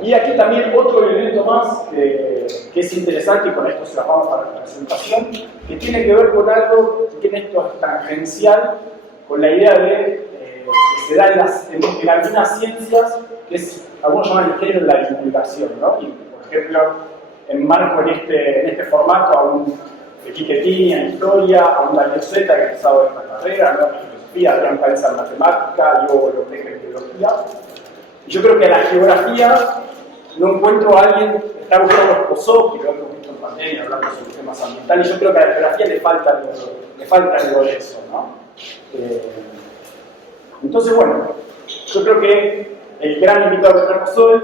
Y aquí también otro elemento más que es interesante, y con esto cerramos para la presentación, que tiene que ver con algo que en esto es tangencial, con la idea de que se da en algunas ciencias, que es, algunos llaman el género de la divulgación, ¿no? Y, por ejemplo, enmarco en este formato a un Piketty en historia, a un Daniel Zeta, que ha empezado esta carrera, ¿no? En filosofía, Adrián Paenza en matemática, Diego López en biología. Y yo creo que a la geografía no encuentro a alguien, está buscando los POSOC, que lo hemos visto en pandemia, hablando sobre temas ambientales, y yo creo que a la geografía le falta algo de eso, ¿no? Entonces, bueno, yo creo que el gran invitado que tenemos hoy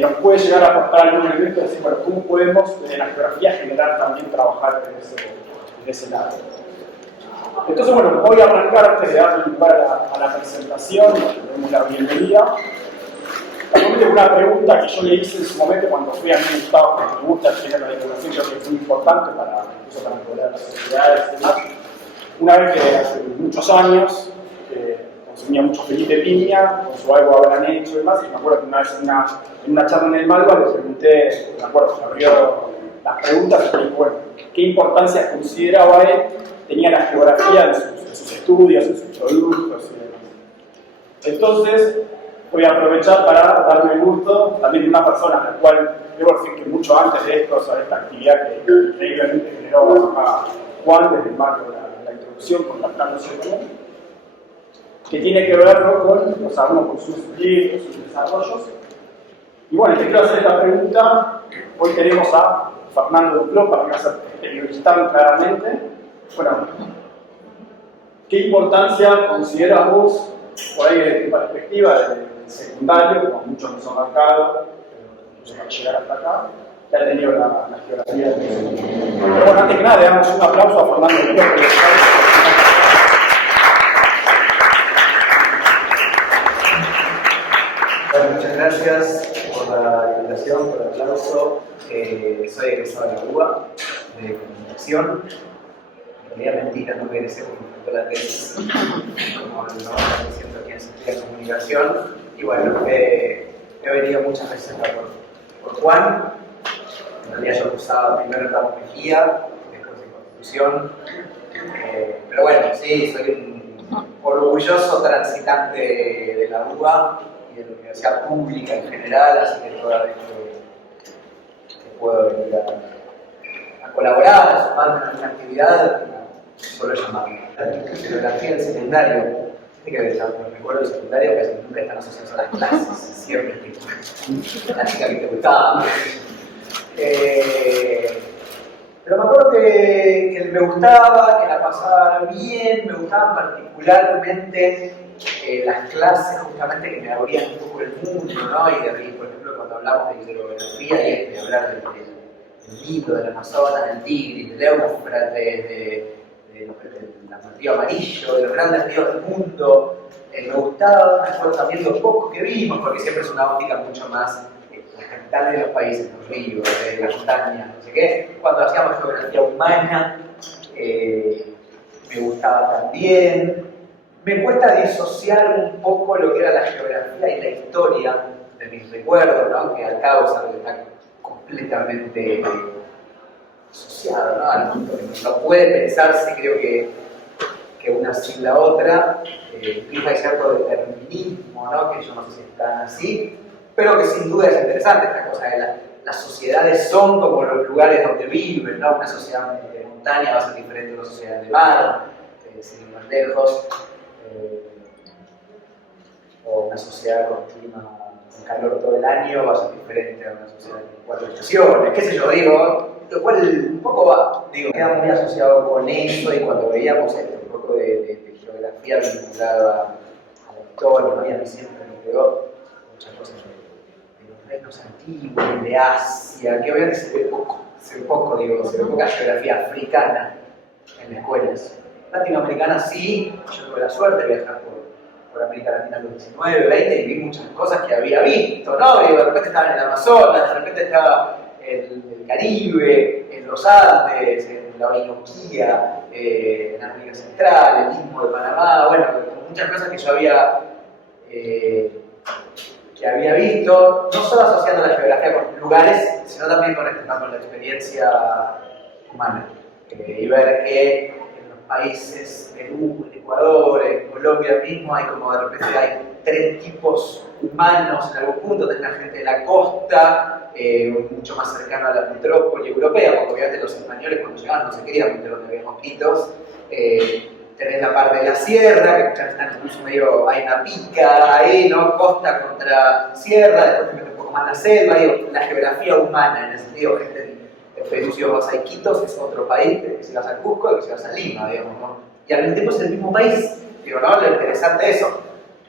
nos puede llegar a aportar algún elemento de decir, bueno, ¿cómo podemos desde la geografía general también trabajar en ese lado? Entonces, bueno, voy a arrancar antes de darle lugar a la presentación, le damos la bienvenida. Realmente una pregunta que yo le hice en su momento cuando fui a mi estado, que me gusta el género de divulgación, creo que es muy importante incluso para empoderar a las sociedades y demás. Una vez que hace muchos años consumía mucho Felipe Piña, con su algo habrán hecho y demás, y me acuerdo que una vez en una charla en el Malva le pregunté, me acuerdo que abrió las preguntas y dije, bueno, ¿qué importancia consideraba él tenía la geografía en sus estudios, en sus productos y demás? Entonces, voy a aprovechar para darme el gusto también de una persona a la cual debo decir que mucho antes de esto, sobre esta actividad que increíblemente generó a Juan desde el marco de la introducción, contactándose con él, que tiene que ver, ¿no?, con sus libros, sus desarrollos. Y bueno, te quiero hacer esta pregunta. Hoy tenemos a Fernando Duclos, para que va a ser periodista claramente. Bueno, ¿qué importancia consideras vos, por ahí desde tu perspectiva, del secundario, como muchos nos han marcado, incluso para llegar hasta acá, que ha tenido la geografía? Pero bueno, antes que nada, le damos un aplauso a Fernando Duclos. Bueno, muchas gracias por la invitación, por el aplauso. Soy egresado de la UBA, de comunicación. En realidad, mentira, no egresé porque me faltó la tesis, como lo están diciendo aquí en Ciencia de Comunicación. Y bueno, he venido muchas veces acá por Juan. En realidad yo cursaba primero en Ramos Mejía, después en Constitución. Pero bueno, sí, soy un orgulloso transitante de la UBA y de la universidad pública en general, así que toda vez que puedo venir a colaborar, a sumarme en alguna actividad, suelo llamarme. La geografía del secundario, tiene que ver, me recuerdo del secundario, que nunca están asociados a las clases, siempre tipo, la chica que te gustaba. Pero me acuerdo que me gustaba, que la pasaba bien, me gustaban particularmente las clases justamente que me abrían un poco el mundo, ¿no? Y por ejemplo, cuando hablamos de hidrografía y de hablar del Nilo, del Amazonas, del Tigris, del Éufrates, del río Amarillo, de los grandes ríos del mundo, me gustaba, me acuerdo también lo poco que vimos, porque siempre es una óptica mucho más las capitales de los países, los ríos, las montañas, no sé qué. Cuando hacíamos geografía humana, me gustaba también. Me cuesta disociar un poco lo que era la geografía y la historia de mis recuerdos, ¿no? Que al cabo es algo que está completamente asociado, ¿no?, al mundo. No puede pensarse, creo que una sin la otra. Implica cierto determinismo, ¿no?, que yo no sé si están así, pero que sin duda es interesante esta cosa de las sociedades son como los lugares donde viven, ¿no? Una sociedad de montaña va a ser diferente a una sociedad de mar, sin ir más lejos, o una sociedad con clima con calor todo el año va a ser diferente a una sociedad con 4 estaciones, qué sé yo, digo, lo cual un poco queda muy asociado con eso. Y cuando veíamos un poco de geografía vinculada a la historia, ¿no? Y a mí siempre me quedó muchas cosas de los reinos antiguos, de Asia, que obviamente se ve poco, se ve poca geografía africana en las escuelas. Latinoamericana sí, yo tuve la suerte de viajar por América Latina a los 19, 20 y vi muchas cosas que había visto, ¿no? Y de repente estaba en el Amazonas, de repente estaba en el Caribe, en los Andes, en la Orinoquía, en América Central, el Istmo de Panamá, bueno, muchas cosas que yo había que había visto, no solo asociando la geografía con lugares, sino también con, con la experiencia humana. Y ver que en los países, Perú, en Ecuador, en Colombia mismo, hay como de repente hay tres tipos humanos en algún punto. Tenés la gente de la costa, mucho más cercano a la metrópoli europea, porque obviamente los españoles cuando llegaban no se querían meter donde había mosquitos. Tenés la parte de la sierra, que ya están incluso medio, hay una pica ahí, ¿no? Costa contra sierra, después te metes un poco más la selva, digo, la geografía humana, en el sentido, gente de Perú, si vas a Iquitos, es otro país, que si vas a Cusco, que si vas a Lima, digamos, ¿no? Y al mismo tiempo es el mismo país, digo, ¿no? Lo interesante es eso.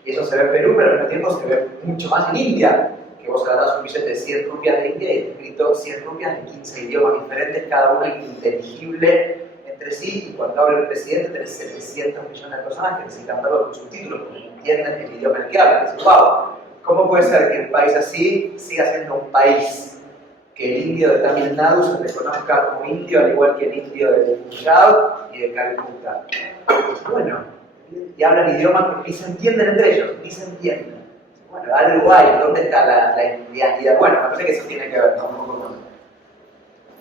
Y eso se ve en Perú, pero al mismo tiempo se ve mucho más en India, que vos agarrás un billete de 100 rupias de India y está escrito 100 rupias en 15 idiomas diferentes, cada uno inteligible entre sí, y cuando habla el presidente tenés 700 millones de personas que necesitan verlo con subtítulos porque entienden el idioma en el que hablan. Es wow, ¿cómo puede ser que un país así siga siendo un país que el indio de Tamil Nadu se reconozca como indio al igual que el indio de Punjab y de Calcuta? Bueno, y hablan idiomas que ni se entienden entre ellos, ni se entienden. Bueno, algo hay, ¿dónde está la identidad? Bueno, me parece que eso tiene que ver, ¿no? Un poco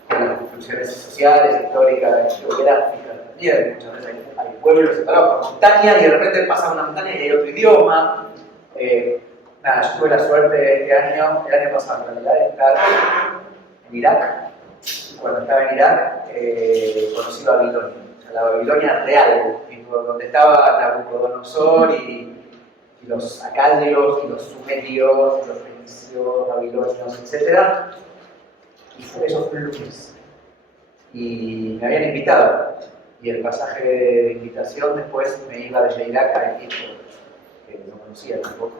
con las construcciones sociales, históricas, geográficas también. Muchas veces hay pueblos separados por montañas y de repente pasa una montaña y hay otro idioma. Nada, yo tuve la suerte este año, el año pasado en realidad, de estar en Irak. Cuando estaba en Irak, conocí Babilonia, o sea, la Babilonia real, donde estaba Nabucodonosor y los acadios, y los sumerios, y los fenicios, babilonios, etc. Y eso fue el lunes. Y me habían invitado. Y el pasaje de invitación después me iba desde Irak a Egipto, que no conocía tampoco.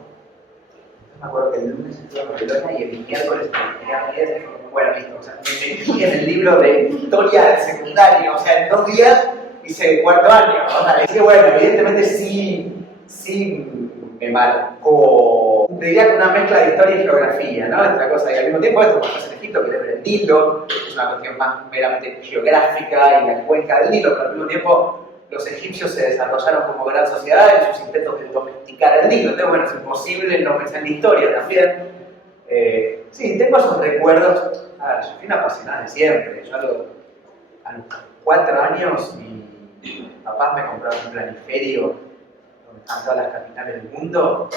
Me acuerdo que el lunes estuve en Babilonia y el miércoles tenía 10. Bueno, listo. O sea, me metí en el libro de historia del secundario. O sea, en 2 días hice cuarto año. O sea, es que bueno, evidentemente sí me marcó. Te diría que una mezcla de historia y geografía, ¿no? Esta cosa. Y al mismo tiempo, esto cuando estás en Egipto, que es el Nilo, es una cuestión más meramente geográfica y la cuenca del Nilo, pero al mismo tiempo los egipcios se desarrollaron como gran sociedad en sus intentos de domesticar el Nilo. Entonces, bueno, es imposible no pensar en la historia también. Sí, tengo esos recuerdos. A ver, yo fui una apasionada de siempre. Yo a los 4 años, mis papás me compraron un planiferio donde están todas las capitales del mundo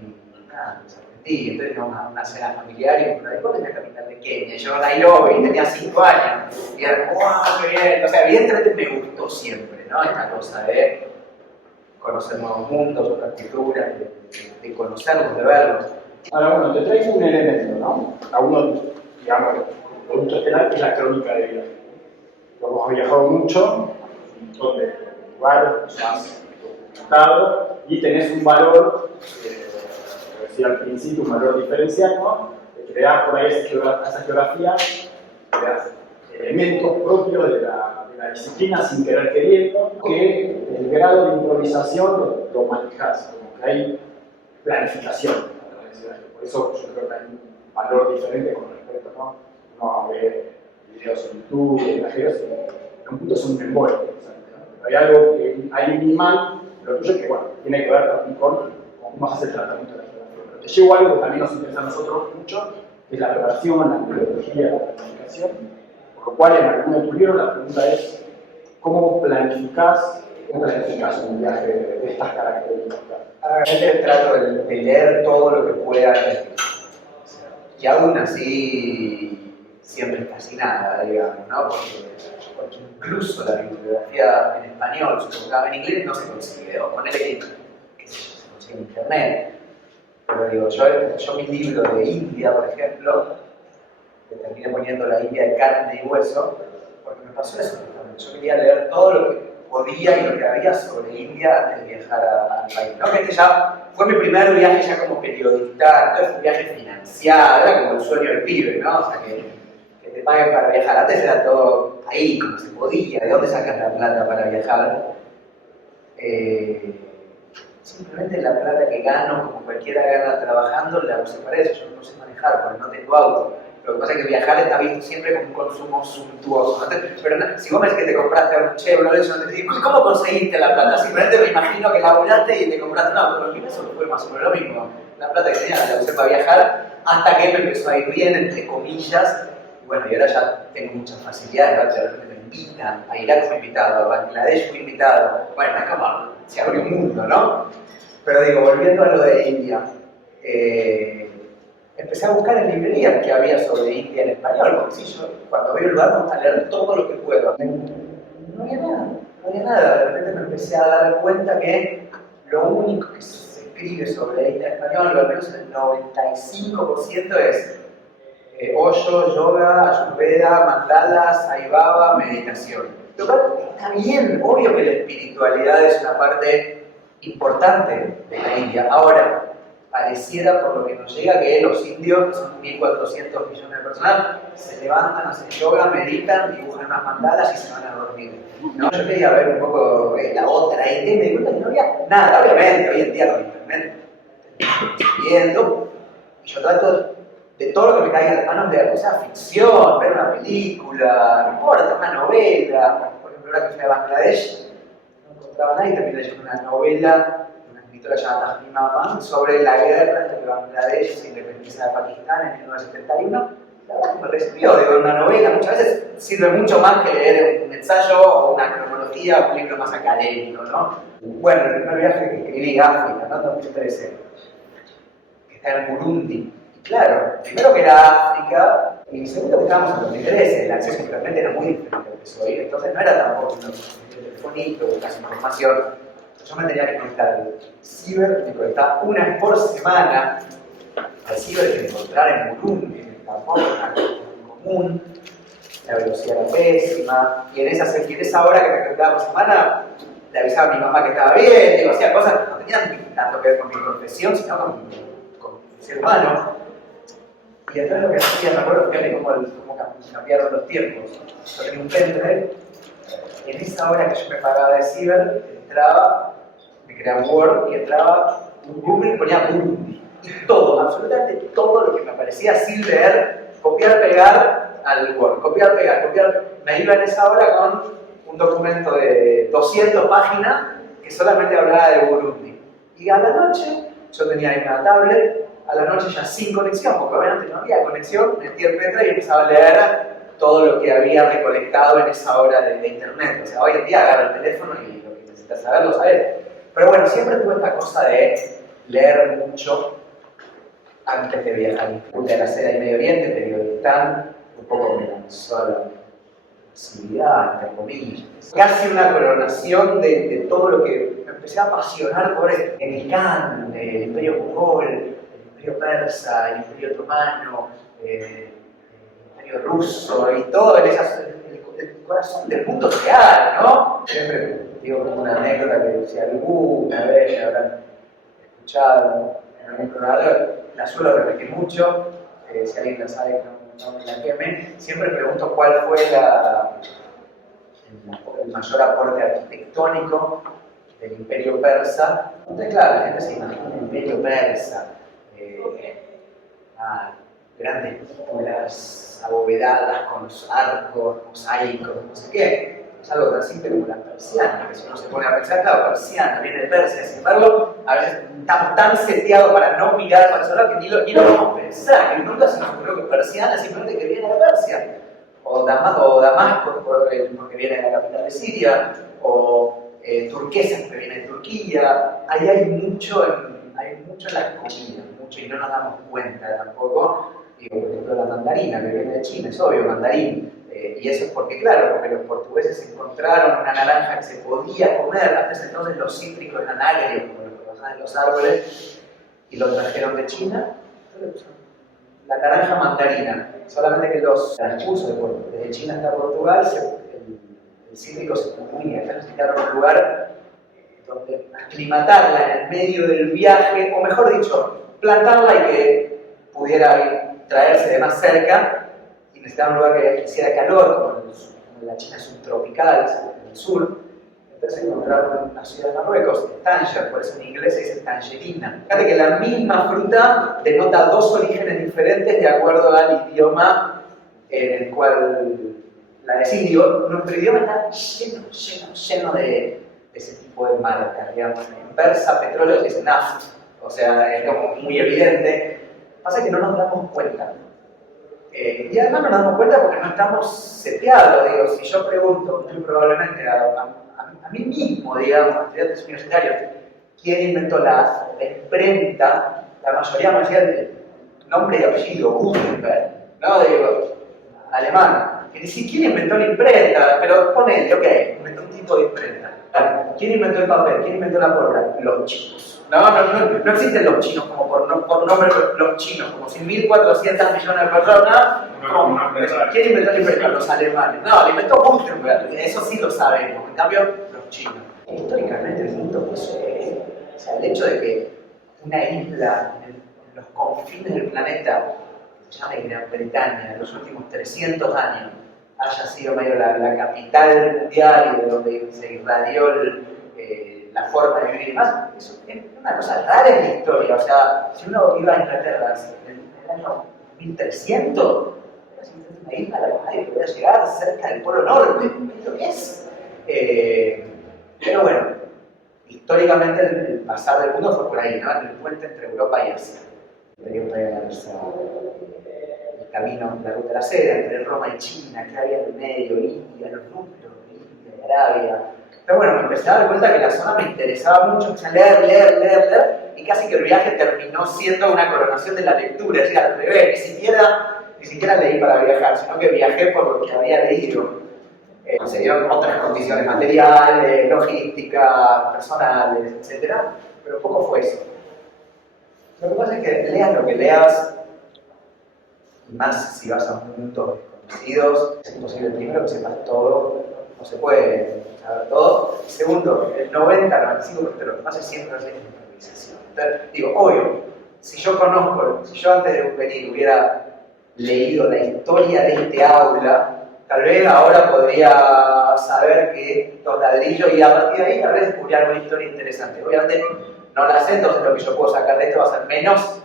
y nada, me sorprendí. Entonces, una cena familiar y me pregunté, ¿cuál es la capital de Kenia? Y yo, Nairobi, y tenía 5 años. Y era, ¡wow, qué bien! O sea, evidentemente me gustó siempre, ¿no? Esta cosa de conocer nuevos mundos, otras culturas, de conocerlos, de verlos. Ahora, bueno, te traigo un elemento, ¿no? A uno, digamos, el producto estelar que es la crónica de vida. Vos has viajado mucho, un montón de lugares, has documentado y tenés un valor, como decía al principio, un valor diferencial, ¿no? Que le das por ahí a esa geografía, le das elementos propios de la disciplina sin querer queriendo, que el grado de improvisación lo manejas, como que hay planificación. Por eso yo creo que hay un valor diferente con respecto, ¿no? Uno ve videos en YouTube, viajeros, en un punto son un embole. Pero hay algo que hay minimal, lo tuyo que, bueno, tiene que ver también con cómo haces el tratamiento de la geografía. Pero te llevo algo que también nos interesa a nosotros mucho, que es la preparación, la metodología, la planificación. Por lo cual, en alguno de tus libros, la pregunta es: ¿cómo planificás un viaje de estas características? Realmente trato de leer todo lo que pueda leer. Y aún así, siempre casi nada, digamos, ¿no? Porque incluso la bibliografía en español, si buscaba en inglés, no se consigue. O ponele que se consigue en internet. Pero digo, yo mi libro de India, por ejemplo, le terminé poniendo la India de carne y hueso, porque me pasó eso. Yo quería leer todo lo que podía y lo que había sobre India antes de viajar al país. ¿No? Que este ya fue mi primer viaje ya como periodista, entonces fue un viaje financiado, era como el sueño del pibe, ¿no? O sea, que te paguen para viajar. Antes era todo ahí, como se podía. ¿De dónde sacas la plata para viajar? Simplemente la plata que gano, como cualquiera gana trabajando, la usé para eso. Yo no sé manejar porque no tengo auto. Lo que pasa es que viajar está visto siempre como un consumo suntuoso. Pero si vos me decís que te compraste un Chevrolet, yo no te digo, ¿cómo conseguiste la plata? Simplemente me imagino que laburaste y te compraste un auto. Pero eso fue más o menos lo mismo. la plata que tenía la usé para viajar, hasta que me empezó a ir bien, entre comillas. Y bueno, y ahora ya tengo muchas facilidades, ¿verdad? De repente me invitan, a Irak fui invitado, a Bangladesh fui invitado. Bueno, es como, se abrió un mundo, ¿no? Pero digo, volviendo a lo de India, empecé a buscar en librerías que había sobre India en español, porque sí, yo cuando veo el lugar me gusta leer todo lo que puedo. No había nada, no había nada. De repente me empecé a dar cuenta que lo único que se escribe sobre India en español, o al menos el 95% es Osho, yoga, ayurveda, mandalas, Sai Baba, meditación. Lo cual está bien, obvio que la espiritualidad es una parte importante de la India. Ahora, pareciera por lo que nos llega que los indios, que son 1.400 millones de personas, se levantan, hacen yoga, meditan, dibujan unas mandalas y se van a dormir. ¿No? Yo quería ver un poco la otra India y me di cuenta que no había nada. Obviamente, hoy en día con internet estoy viendo y yo trato de todo lo que me caiga en las manos leer, o sea, ficción, ver una película, no importa, una novela. Por ejemplo, ahora que fui a Bangladesh, no encontraba nada y terminé leyendo una novela llamada Tasnim Aman sobre la guerra entre Bangladesh y la independencia de Pakistán en 1971. La verdad que me recibió, digo, una novela muchas veces sirve mucho más que leer un ensayo o una cronología o un libro más académico, ¿no? Bueno, el primer viaje que escribí a África, ¿no? 2013, que está en Burundi. Y claro, primero que era África, y segundo que estábamos en 2013, el acceso a internet era muy diferente al que es hoy, entonces no era tampoco un telefonito, buscas información. Yo me tenía que conectar al ciber, me conectaba una vez por semana al ciber que encontrar en Burundi, que tampoco era común, la velocidad era pésima, y en esa hora que me conectaba por semana le avisaba a mi mamá que estaba bien, digo, hacía cosas que no tenían tanto que ver con mi profesión, sino con el ser humano. Y entonces lo que hacía, me acuerdo, fíjate cómo cambiaron los tiempos. Yo tenía un pendrive, en esa hora que yo me pagaba de ciber, entraba, me creaba Word y entraba Google y ponía Burundi. Y todo, absolutamente todo lo que me aparecía sin leer, copiar, pegar al Word, copiar, pegar, copiar, pegar. Me iba en esa hora con un documento de 200 páginas que solamente hablaba de Burundi. Y a la noche, yo tenía ahí una tablet, a la noche ya sin conexión, porque obviamente no había conexión, metía el pendrive y empezaba a leer todo lo que había recolectado en esa hora de internet. O sea, hoy en día agarra el teléfono y lo que necesitas saber lo sabes. Pero bueno, siempre tuve esta cosa de leer mucho antes de viajar. Pude nacer en Medio Oriente, Periodistán, un poco me lanzó la facilidad, entre comillas. Casi una coronación de todo lo que me empecé a apasionar por el Khan, el Imperio Mongol, el Imperio Persa, el Imperio Otomano, ruso y todo el corazón del mundo real, ¿no? Siempre digo como una anécdota que si alguna vez me habrán escuchado en algún programa, la suelo repetir mucho, si alguien la sabe no me la queme, siempre pregunto cuál fue el mayor aporte arquitectónico del Imperio Persa. Entonces claro, la gente se imagina el Imperio Persa, grandes cúpulas abovedadas con arcos, mosaicos, no sé qué. Es algo tan simple como la persiana, que si uno se pone a pensar, claro, persiana, viene de Persia, sin embargo, a veces estamos tan seteados para no mirar para ese lado que ni lo vamos a pensar, que nunca se nos ocurrió que persiana simplemente que viene de Persia, o Damasco porque viene de la capital de Siria, o turquesa porque viene de Turquía. Ahí hay mucho en la comida, mucho, y no nos damos cuenta tampoco. Por ejemplo, la mandarina que viene de China, es obvio, mandarín. Y eso es porque, claro, porque los portugueses encontraron una naranja que se podía comer. Hasta ese entonces los cítricos eran agrios, como los que bajaban en los árboles, y lo trajeron de China. La naranja mandarina, solamente que los transpuso desde China hasta Portugal, el cítrico se consumía. Entonces necesitaron un lugar donde aclimatarla en el medio del viaje, o mejor dicho, plantarla y que pudiera traerse de más cerca, y necesitaban un lugar que hiciera calor, como la China subtropical, en el sur. Entonces encontraron una ciudad de Marruecos, Tánger, por eso en inglés se dice tangerina. Fíjate que la misma fruta denota dos orígenes diferentes de acuerdo al idioma en el cual la decís. Digo, nuestro idioma está lleno de ese tipo de marcas, digamos. En persa, petróleo es naft, O sea, es como muy evidente. Pasa que no nos damos cuenta. Y además no nos damos cuenta porque no estamos seteados. Digo, si yo pregunto, muy probablemente a mí mismo, digamos, a estudiantes universitarios, ¿quién inventó la imprenta? La mayoría me decía el nombre y apellido, Gutenberg, ¿no? Digo, alemán. Que ni siquiera inventó la imprenta, pero ponele, ok, inventó un tipo de imprenta. ¿Quién inventó el papel? ¿Quién inventó la pólvora? Los chinos. No existen los chinos como por nombre los chinos, como si 1.400 millones de personas. ¿Quién inventó la imprenta? Los alemanes. No, la inventó Gutenberg, eso sí lo sabemos. En cambio, los chinos. Históricamente el mundo pues, o sea, el hecho de que una isla en los confines del planeta, que se llama Gran Bretaña, en los últimos 300 años, haya sido medio la capital mundial y de donde se irradió la forma de vivir y más, eso es una cosa rara en la historia. O sea, si uno iba a Inglaterra en el año 1300, es una isla a la que nadie podía llegar cerca del Polo Norte. ¿Qué es lo que es? Pero bueno, históricamente el pasar del mundo fue por ahí, ¿no? En el puente entre Europa y Asia. El camino, la ruta de la seda, entre Roma y China, que había en el medio, India, los núcleos de India y Arabia. Pero bueno, me empecé a dar cuenta que la zona me interesaba mucho, empecé a leer, y casi que el viaje terminó siendo una coronación de la lectura, es decir, al revés, ni siquiera leí para viajar, sino que viajé por lo que había leído. Se dieron otras condiciones materiales, logísticas, personales, etc. Pero poco fue eso. Lo que pasa es que leas lo que leas, y más si vas a mundos desconocidos, es imposible, primero, que sepas todo, no se puede saber todo. Segundo, el 90-95% de lo que pasa siempre es improvisación. Entonces, digo, obvio, si yo antes de venir hubiera leído la historia de este aula, tal vez ahora podría saber que estos ladrillos, y a partir de ahí tal vez descubrir alguna historia interesante. Obviamente no la sé, entonces lo que yo puedo sacar de esto va a ser menos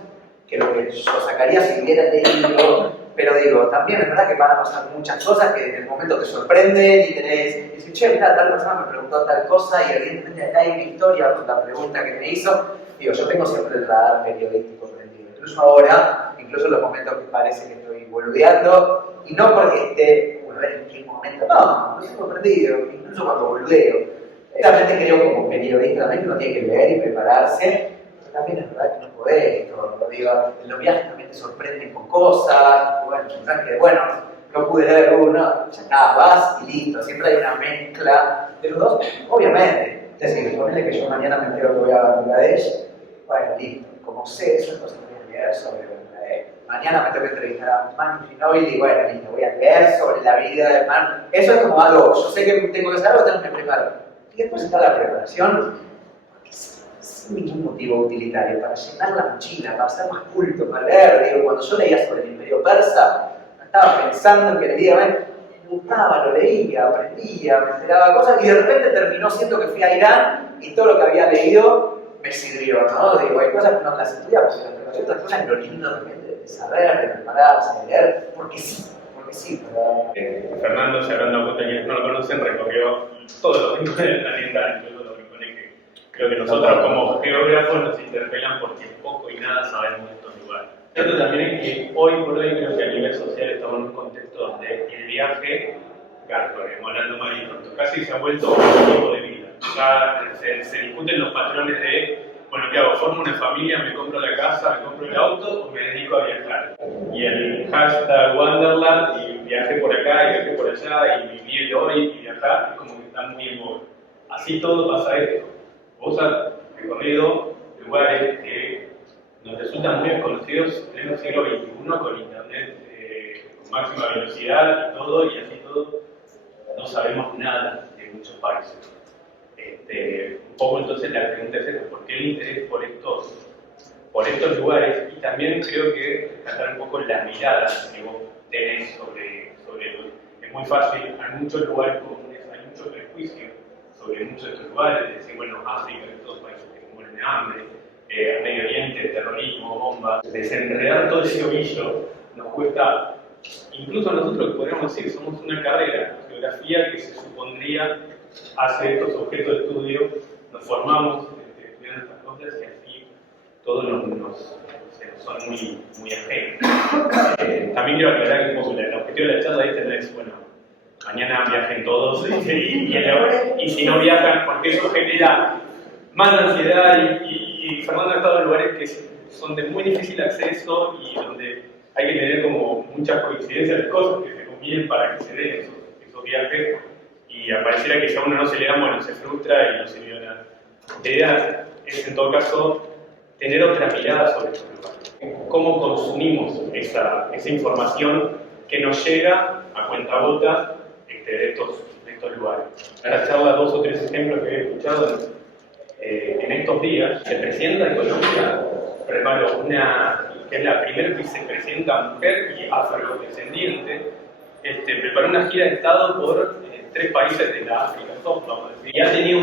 que lo que yo sacaría si hubiera leído. Pero digo, también es verdad que van a pasar muchas cosas que en el momento te sorprenden y decís, che, mira, tal persona me preguntó tal cosa y evidentemente acá hay una historia con la pregunta que me hizo. Digo, yo tengo siempre el radar periodístico prendido. Incluso ahora, incluso en los momentos que parece que estoy boludeando, y no porque esté, bueno, a ver en qué momento, no, estoy sorprendido, incluso cuando boludeo. Realmente creo como periodista también que uno tiene que leer y prepararse. También es verdad que no podés, lo digo, en los viajes también te sorprenden con cosas, bueno, no pude leer uno, ya está, vas y listo, siempre hay una mezcla de los dos, obviamente. Es decir, ponele que yo mañana me entero que voy a Bangladesh, bueno, listo, como sé esas cosas que voy a leer sobre Bangladesh. Mañana me tengo que entrevistar a Manu Ginóbili y bueno, listo, voy a leer sobre la vida de Manu. Eso es como algo, yo sé que tengo que saber, tengo que preparar. Y después está la preparación, sin ningún motivo utilitario, para llenar la mochila, para ser más culto, para leer. Digo, cuando yo leía sobre el Imperio Persa, estaba pensando en que el día me gustaba, lo leía, aprendía, me enteraba cosas, y de repente terminó siendo que fui a Irán y todo lo que había leído me sirvió, ¿no? Digo, hay cosas que no las estudiamos, pero hay otras cosas, lo lindo también de saber, de prepararse, de leer, porque sí, pero... Fernando, se habrán dado cuenta que no lo conocen, recorrió todos los rincones del planeta, incluso los rincones que creo que nosotros como geógrafos nos interpelan porque poco y nada sabemos de estos lugares. Cierto también es que hoy por hoy creo que a nivel social estamos en un contexto donde el viaje, hablando mal y pronto, casi se ha vuelto un tipo de vida. Ya se discuten los patrones de, bueno, ¿qué hago? ¿Formo una familia, me compro la casa, me compro el auto o me dedico a viajar? Y el hashtag Wanderland y viajé por acá y viajé por allá y viví el hoy y viajar es como que está muy en boga. Así todo pasa esto. Vos has recorrido lugares que nos resultan muy desconocidos en el siglo XXI con internet con máxima velocidad y todo, y así todo no sabemos nada de muchos países. Un poco entonces la pregunta es esta, ¿por qué el interés por estos lugares? Y también creo que rescatar un poco la mirada que vos tenés sobre ellos. Es muy fácil, hay muchos lugares comunes, hay mucho prejuicio sobre muchos de estos lugares, decir, bueno, África, que todos países que mueren de hambre, Medio Oriente, terrorismo, bombas. Desenredar todo ese ovillo nos cuesta, incluso nosotros podríamos decir, somos una carrera, geografía que se supondría hace estos objetos de estudio, nos formamos estudiando estas cosas y así todos son muy ajenos. También quiero aclarar que un poco el objetivo de la charla esta no es, bueno, mañana viajen todos y si no viajan, porque eso genera más ansiedad y Fernando ha estado en lugares que son de muy difícil acceso y donde hay que tener como muchas coincidencias de cosas que se convienen para que se den esos viajes y pareciera que si a uno no se le da, bueno, se frustra y no se le da nada. La idea es en todo caso tener otra mirada sobre estos lugares. Cómo consumimos esa información que nos llega a cuentagotas de estos lugares. Ahora charla 2 o 3 ejemplos que he escuchado en estos días. Se presenta en Colombia, preparo que es la primera vicepresidenta mujer y afrodescendiente, preparó una gira de Estado por 3 países de la África Soft, vamos a decir. Y ha tenido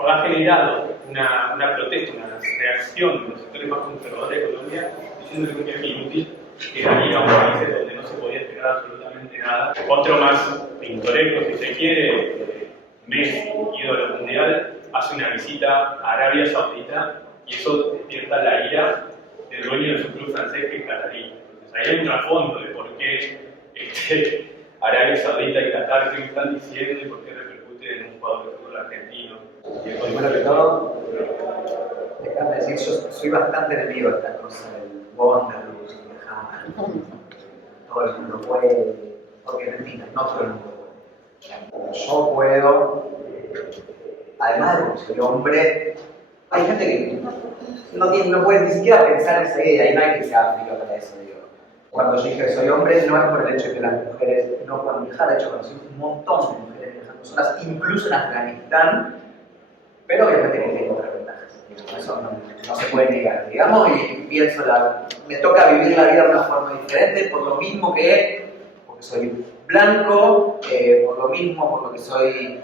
ha generado una protesta, una reacción de los sectores más conservadores de Colombia, diciendo que es inútil que ir a un país donde no se podía esperar absolutamente nada. Otro más pintoresco, si se quiere, Messi, ídolo mundial, hace una visita a Arabia Saudita y eso despierta la ira del dueño de su club francés, que es Qatarí. Entonces ahí hay un trasfondo de por qué Arabia Saudita y Qatar, qué están diciendo y por qué repercute en un jugador de fútbol argentino. Primero que todo, déjame decir, yo soy bastante enemigo de esta cosa del Wanderlust, viajar. Todo el mundo puede, porque mentira, no todo el mundo puede. Yo puedo, además de que soy hombre, hay gente que no puede ni siquiera pensar en esa idea, y no hay que ser África para eso, digo. Cuando yo dije que soy hombre, no es por el hecho de que las mujeres no puedan viajar, de hecho conocí un montón de mujeres viajando solas, incluso en Afganistán, pero obviamente que tiene otras ventajas. Eso no se puede negar, digamos, y pienso, me toca vivir la vida de una forma diferente, por lo mismo que, porque soy blanco, por lo mismo, por lo que soy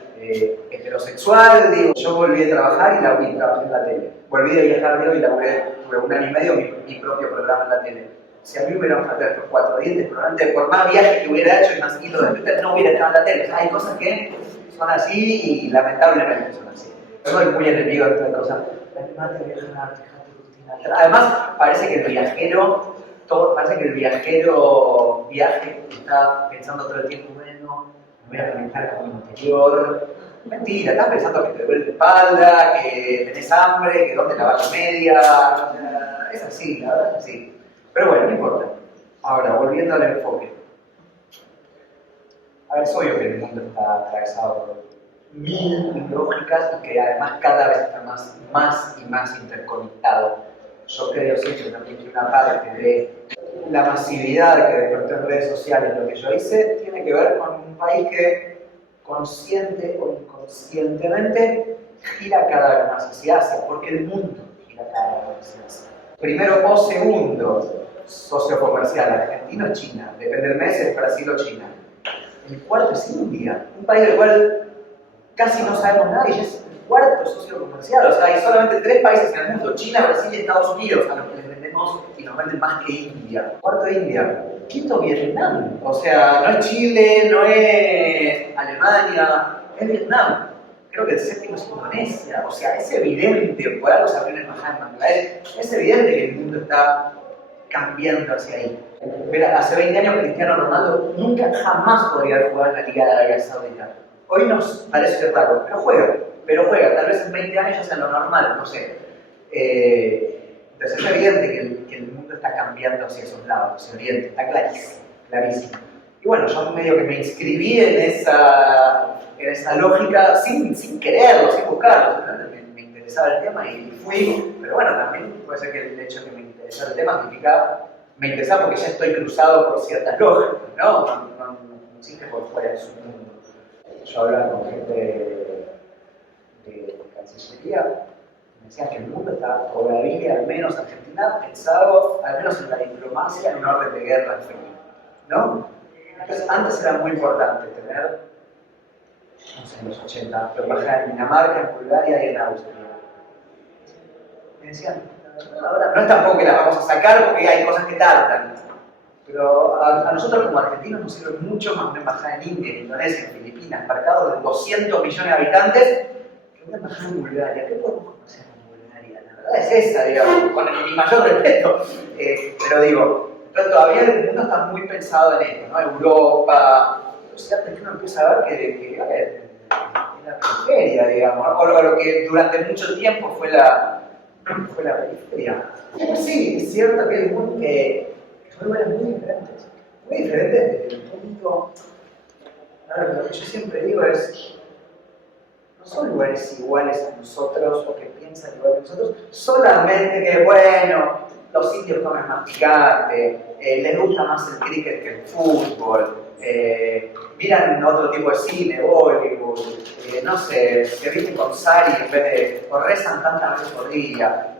heterosexual, digo, yo volví a trabajar y trabajé en la tele. Volví a viajar, digo, y tuve 1 año y medio mi propio programa en la tele. Si a mí me hubieran faltado estos 4 dientes, probablemente por más viajes que hubiera hecho y más hilos de Twitter, no hubiera estado en la tele. O sea, hay cosas que son así y lamentablemente son así. Soy muy enemigo de esta cosa. Animate a viajar, fíjate rutina. Además, parece que el viajero está pensando todo el tiempo, bueno, me voy a conectar con mi interior. Mentira, estás pensando que te duele la espalda, que tenés hambre, que dónde lavar la media. Es así, la verdad es así. Pero bueno, no importa. Ahora, volviendo al enfoque. A ver, es obvio que el mundo está atravesado por 1000 lógicas y que además cada vez está más y más interconectado. Yo creo siempre también que una parte de la masividad que despertó en redes sociales, lo que yo hice, tiene que ver con un país que consciente o inconscientemente gira cada vez más hacia Asia, porque el mundo gira cada vez más hacia Asia. Primero o segundo sociocomercial, argentino es China, depende del mes, es Brasil o China. El cuarto es India, un país del cual casi no sabemos nada y es el cuarto socio comercial. O sea, hay solamente 3 países en el mundo, China, Brasil y Estados Unidos, a los que les vendemos y nos venden más que India. Cuarto India. Quinto Vietnam. O sea, no es Chile, no es Alemania, es Vietnam. Creo que el séptimo es Indonesia. O sea, es evidente, por algo se abrió una embajada en Bangladesh, es evidente que el mundo está cambiando hacia ahí. Mira, hace 20 años Cristiano Ronaldo nunca jamás podría jugar en la Liga de Arabia Saudita. Hoy nos parece raro, pero juega, tal vez en 20 años ya sea lo normal, no sé. Entonces es evidente que el mundo está cambiando hacia esos lados, es evidente, está clarísimo. Y bueno, yo medio que me inscribí en esa lógica sin quererlo, sin buscarlo, me interesaba el tema y fui, pero bueno, también puede ser que el hecho de que me interesara el tema significa, me interesaba porque ya estoy cruzado por ciertas lógicas, ¿no? No existe por fuera de su mundo. Yo hablaba con gente de Cancillería, me decían que el mundo está todavía, al menos Argentina, pensado, al menos en la diplomacia, en un orden de guerra fría, ¿no? Entonces, antes era muy importante tener, no sé, en los 80, embajada en Dinamarca, en Bulgaria y en Austria. Me decían, ahora no es tampoco que las vamos a sacar porque hay cosas que tardan. Pero a nosotros como argentinos nos sirve mucho más una embajada en India, en Indonesia, en Filipinas, mercados de 200 millones de habitantes, que una embajada en Bulgaria. ¿Qué podemos hacer en Bulgaria? La verdad es esa, digamos, con mi mayor respeto. Pero digo, pero todavía el mundo está muy pensado en esto, ¿no? Europa, o sea, uno empieza a ver que a ver, es la periferia, digamos, o lo que durante mucho tiempo fue la periferia. Sí, es cierto que son lugares muy diferentes desde el punto. Claro, lo que yo siempre digo es, no son lugares iguales a nosotros o que piensan igual que nosotros, solamente que, bueno, los indios comen más picante, les gusta más el cricket que el fútbol, miran otro tipo de cine, Bollywood, no sé, se visten con sari en vez de, o rezan tantas veces por día.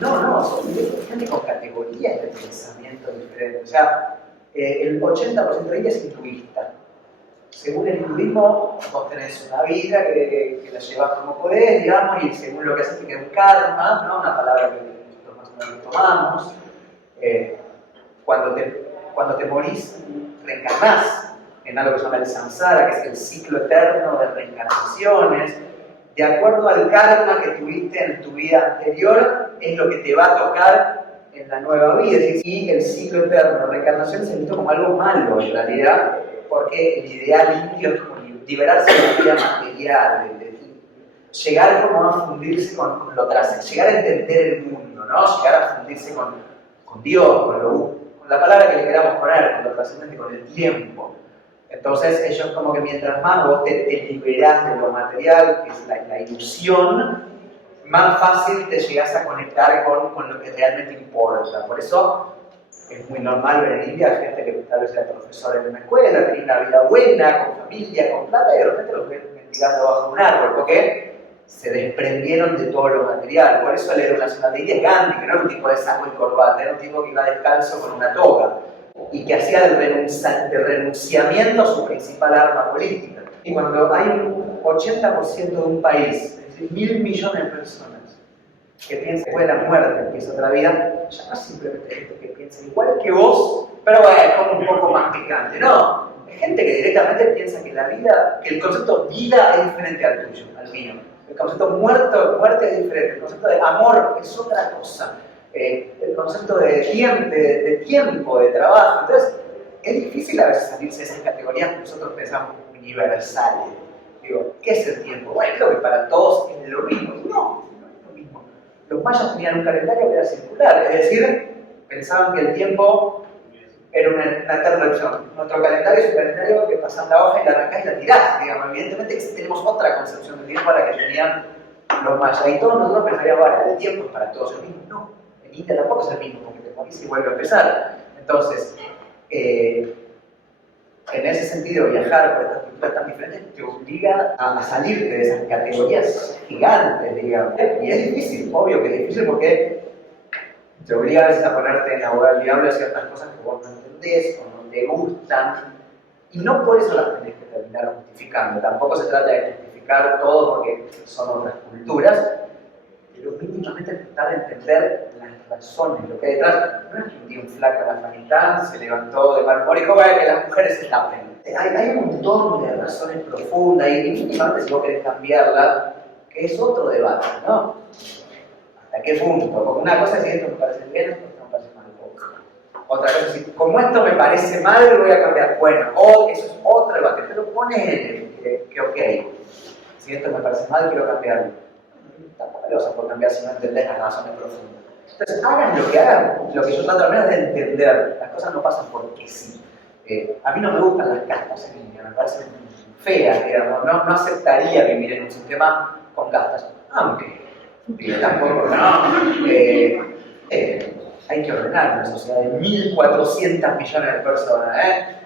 No, son gente con categorías de pensamiento diferentes. O sea, el 80% de ella es hinduista. Según el hinduismo, vos tenés una vida que la llevas como podés, digamos, y según lo que haces te queda un karma, ¿no? Una palabra que nosotros más o menos tomamos. Cuando te morís, reencarnás en algo que se llama el samsara, que es el ciclo eterno de reencarnaciones. De acuerdo al karma que tuviste en tu vida anterior, es lo que te va a tocar en la nueva vida. Y el ciclo eterno de reencarnación se visto como algo malo, en realidad, porque el ideal indio es como liberarse de la vida material, llegar como a fundirse con lo trascendente, llegar a entender el mundo, ¿no? Llegar a fundirse con Dios, con la palabra que le queramos poner, con lo trascendente, con el tiempo. Entonces ellos como que mientras más vos te liberás de lo material, que es la ilusión, más fácil te llegás a conectar con lo que realmente importa. Por eso es muy normal ver en India gente que tal vez era profesor en una escuela, tenía una vida buena, con familia, con plata, y de repente los ven mendigando bajo un árbol, porque se desprendieron de todo lo material. Por eso el héroe nacional de India es Gandhi, que no era un tipo de saco y corbata, era un tipo que iba descalzo con una toga y que hacía del renunciamiento su principal arma política. Y cuando hay un 80% de un país, es decir, 1.000 millones de personas, que piensa después de la muerte empieza otra vida, ya no es simplemente gente que piensa igual que vos, pero bueno, como un poco más picante. No, es gente que directamente piensa que la vida, que el concepto vida es diferente al tuyo, al mío. El concepto muerte es diferente, el concepto de amor es otra cosa. El concepto de tiempo, de trabajo. Entonces, es difícil a veces salirse de esas categorías que nosotros pensamos universales. Digo, ¿qué es el tiempo? Bueno, creo que para todos es lo mismo. No es lo mismo. Los mayas tenían un calendario que era circular, es decir, pensaban que el tiempo era una eterna opción. Nuestro calendario es un calendario que pasás la hoja y la arrancás y la tirás, digamos. Evidentemente tenemos otra concepción del tiempo a la que tenían los mayas. Y todos nosotros pensaríamos, bueno, el tiempo es para todos el mismo. No. En India tampoco es el mismo, porque te morís y vuelve a empezar. Entonces, en ese sentido, viajar por estas culturas tan diferentes te obliga a salirte de esas categorías gigantes, digamos. Y es difícil, obvio que es difícil, porque te obliga a veces a ponerte en abogado del diablo de ciertas cosas que vos no entendés o no te gustan, y no por eso las tenés que terminar justificando. Tampoco se trata de justificar todo porque son otras culturas, pero mínimamente tratar de entender las razones, lo que hay detrás. No es que un día un flaco en Afganistán se levantó de mal humor y dijo, bueno, que las mujeres se tapen. Hay un montón de razones profundas y mínimamente si vos querés cambiarla, que es otro debate, ¿no? ¿Hasta qué punto? Porque una cosa es si esto me parece bien, otra me parece mal. Otra cosa es si, como esto me parece mal, voy a cambiar. Bueno, eso es otro debate, pero ponele que ok, si esto me parece mal, quiero cambiarlo. Tampoco lo vas a poder cambiar si no entendés las razones profundas. Entonces, hagan lo que hagan, lo que yo trato al menos de entender. Las cosas no pasan porque sí. A mí no me gustan las castas en India, me parecen feas, digamos. No aceptaría vivir en un sistema con castas. Aunque, tampoco, no. Hay que ordenar una sociedad de 1.400 millones de personas,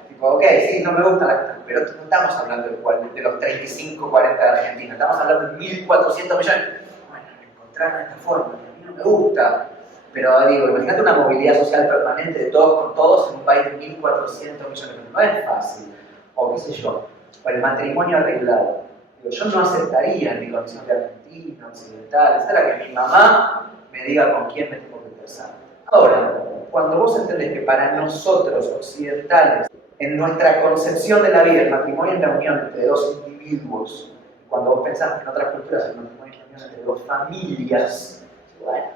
Tipo, ok, sí, no me gustan las castas, pero no estamos hablando de los 35, 40 de Argentina, estamos hablando de 1.400 millones. Bueno, encontrar esta forma, que a mí no me gusta. Pero digo, imagínate una movilidad social permanente de todos con todos en un país de 1.400 millones, no es fácil. O qué sé yo, o el matrimonio arreglado. Digo, yo no aceptaría en mi condición de argentina, occidental, etcétera, que mi mamá me diga con quién me tengo que casar. Ahora, cuando vos entendés que para nosotros occidentales, en nuestra concepción de la vida, el matrimonio es la unión entre dos individuos, cuando vos pensás que en otras culturas el matrimonio es la unión imagínate, 2 familias. Bueno,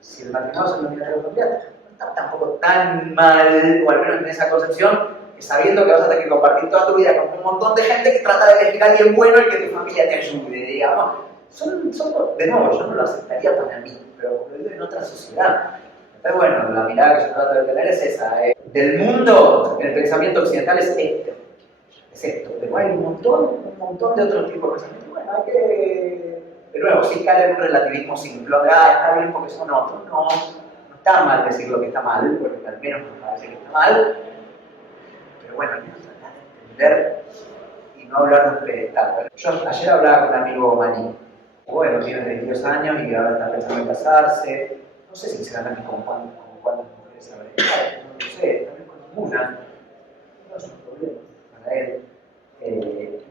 si el matrimonio se denomina algo familiar, no está tampoco tan mal, o al menos en esa concepción, que sabiendo que vas a tener que compartir toda tu vida con un montón de gente que trata de elegir a alguien bueno y que tu familia te ayude, digamos. De nuevo, yo no lo aceptaría para mí, pero lo digo en otra sociedad. Pero bueno, la mirada que yo trato de tener es esa. Del mundo, el pensamiento occidental es esto. Es esto. Pero hay un montón de otros tipos de pensamiento. Bueno, hay que... De nuevo, sí cae en un relativismo simple. Está bien porque son otros. No está mal decir lo que está mal, porque al menos nos parece que está mal. Pero bueno, al menos tratar de entender y no hablar de un pedestal. Yo ayer hablaba con un amigo maní. Bueno, tiene 22 años y ahora está pensando en casarse. No sé sinceramente con cuántas mujeres se habrá casado, no lo sé, tal vez con ninguna. No es un problema para él.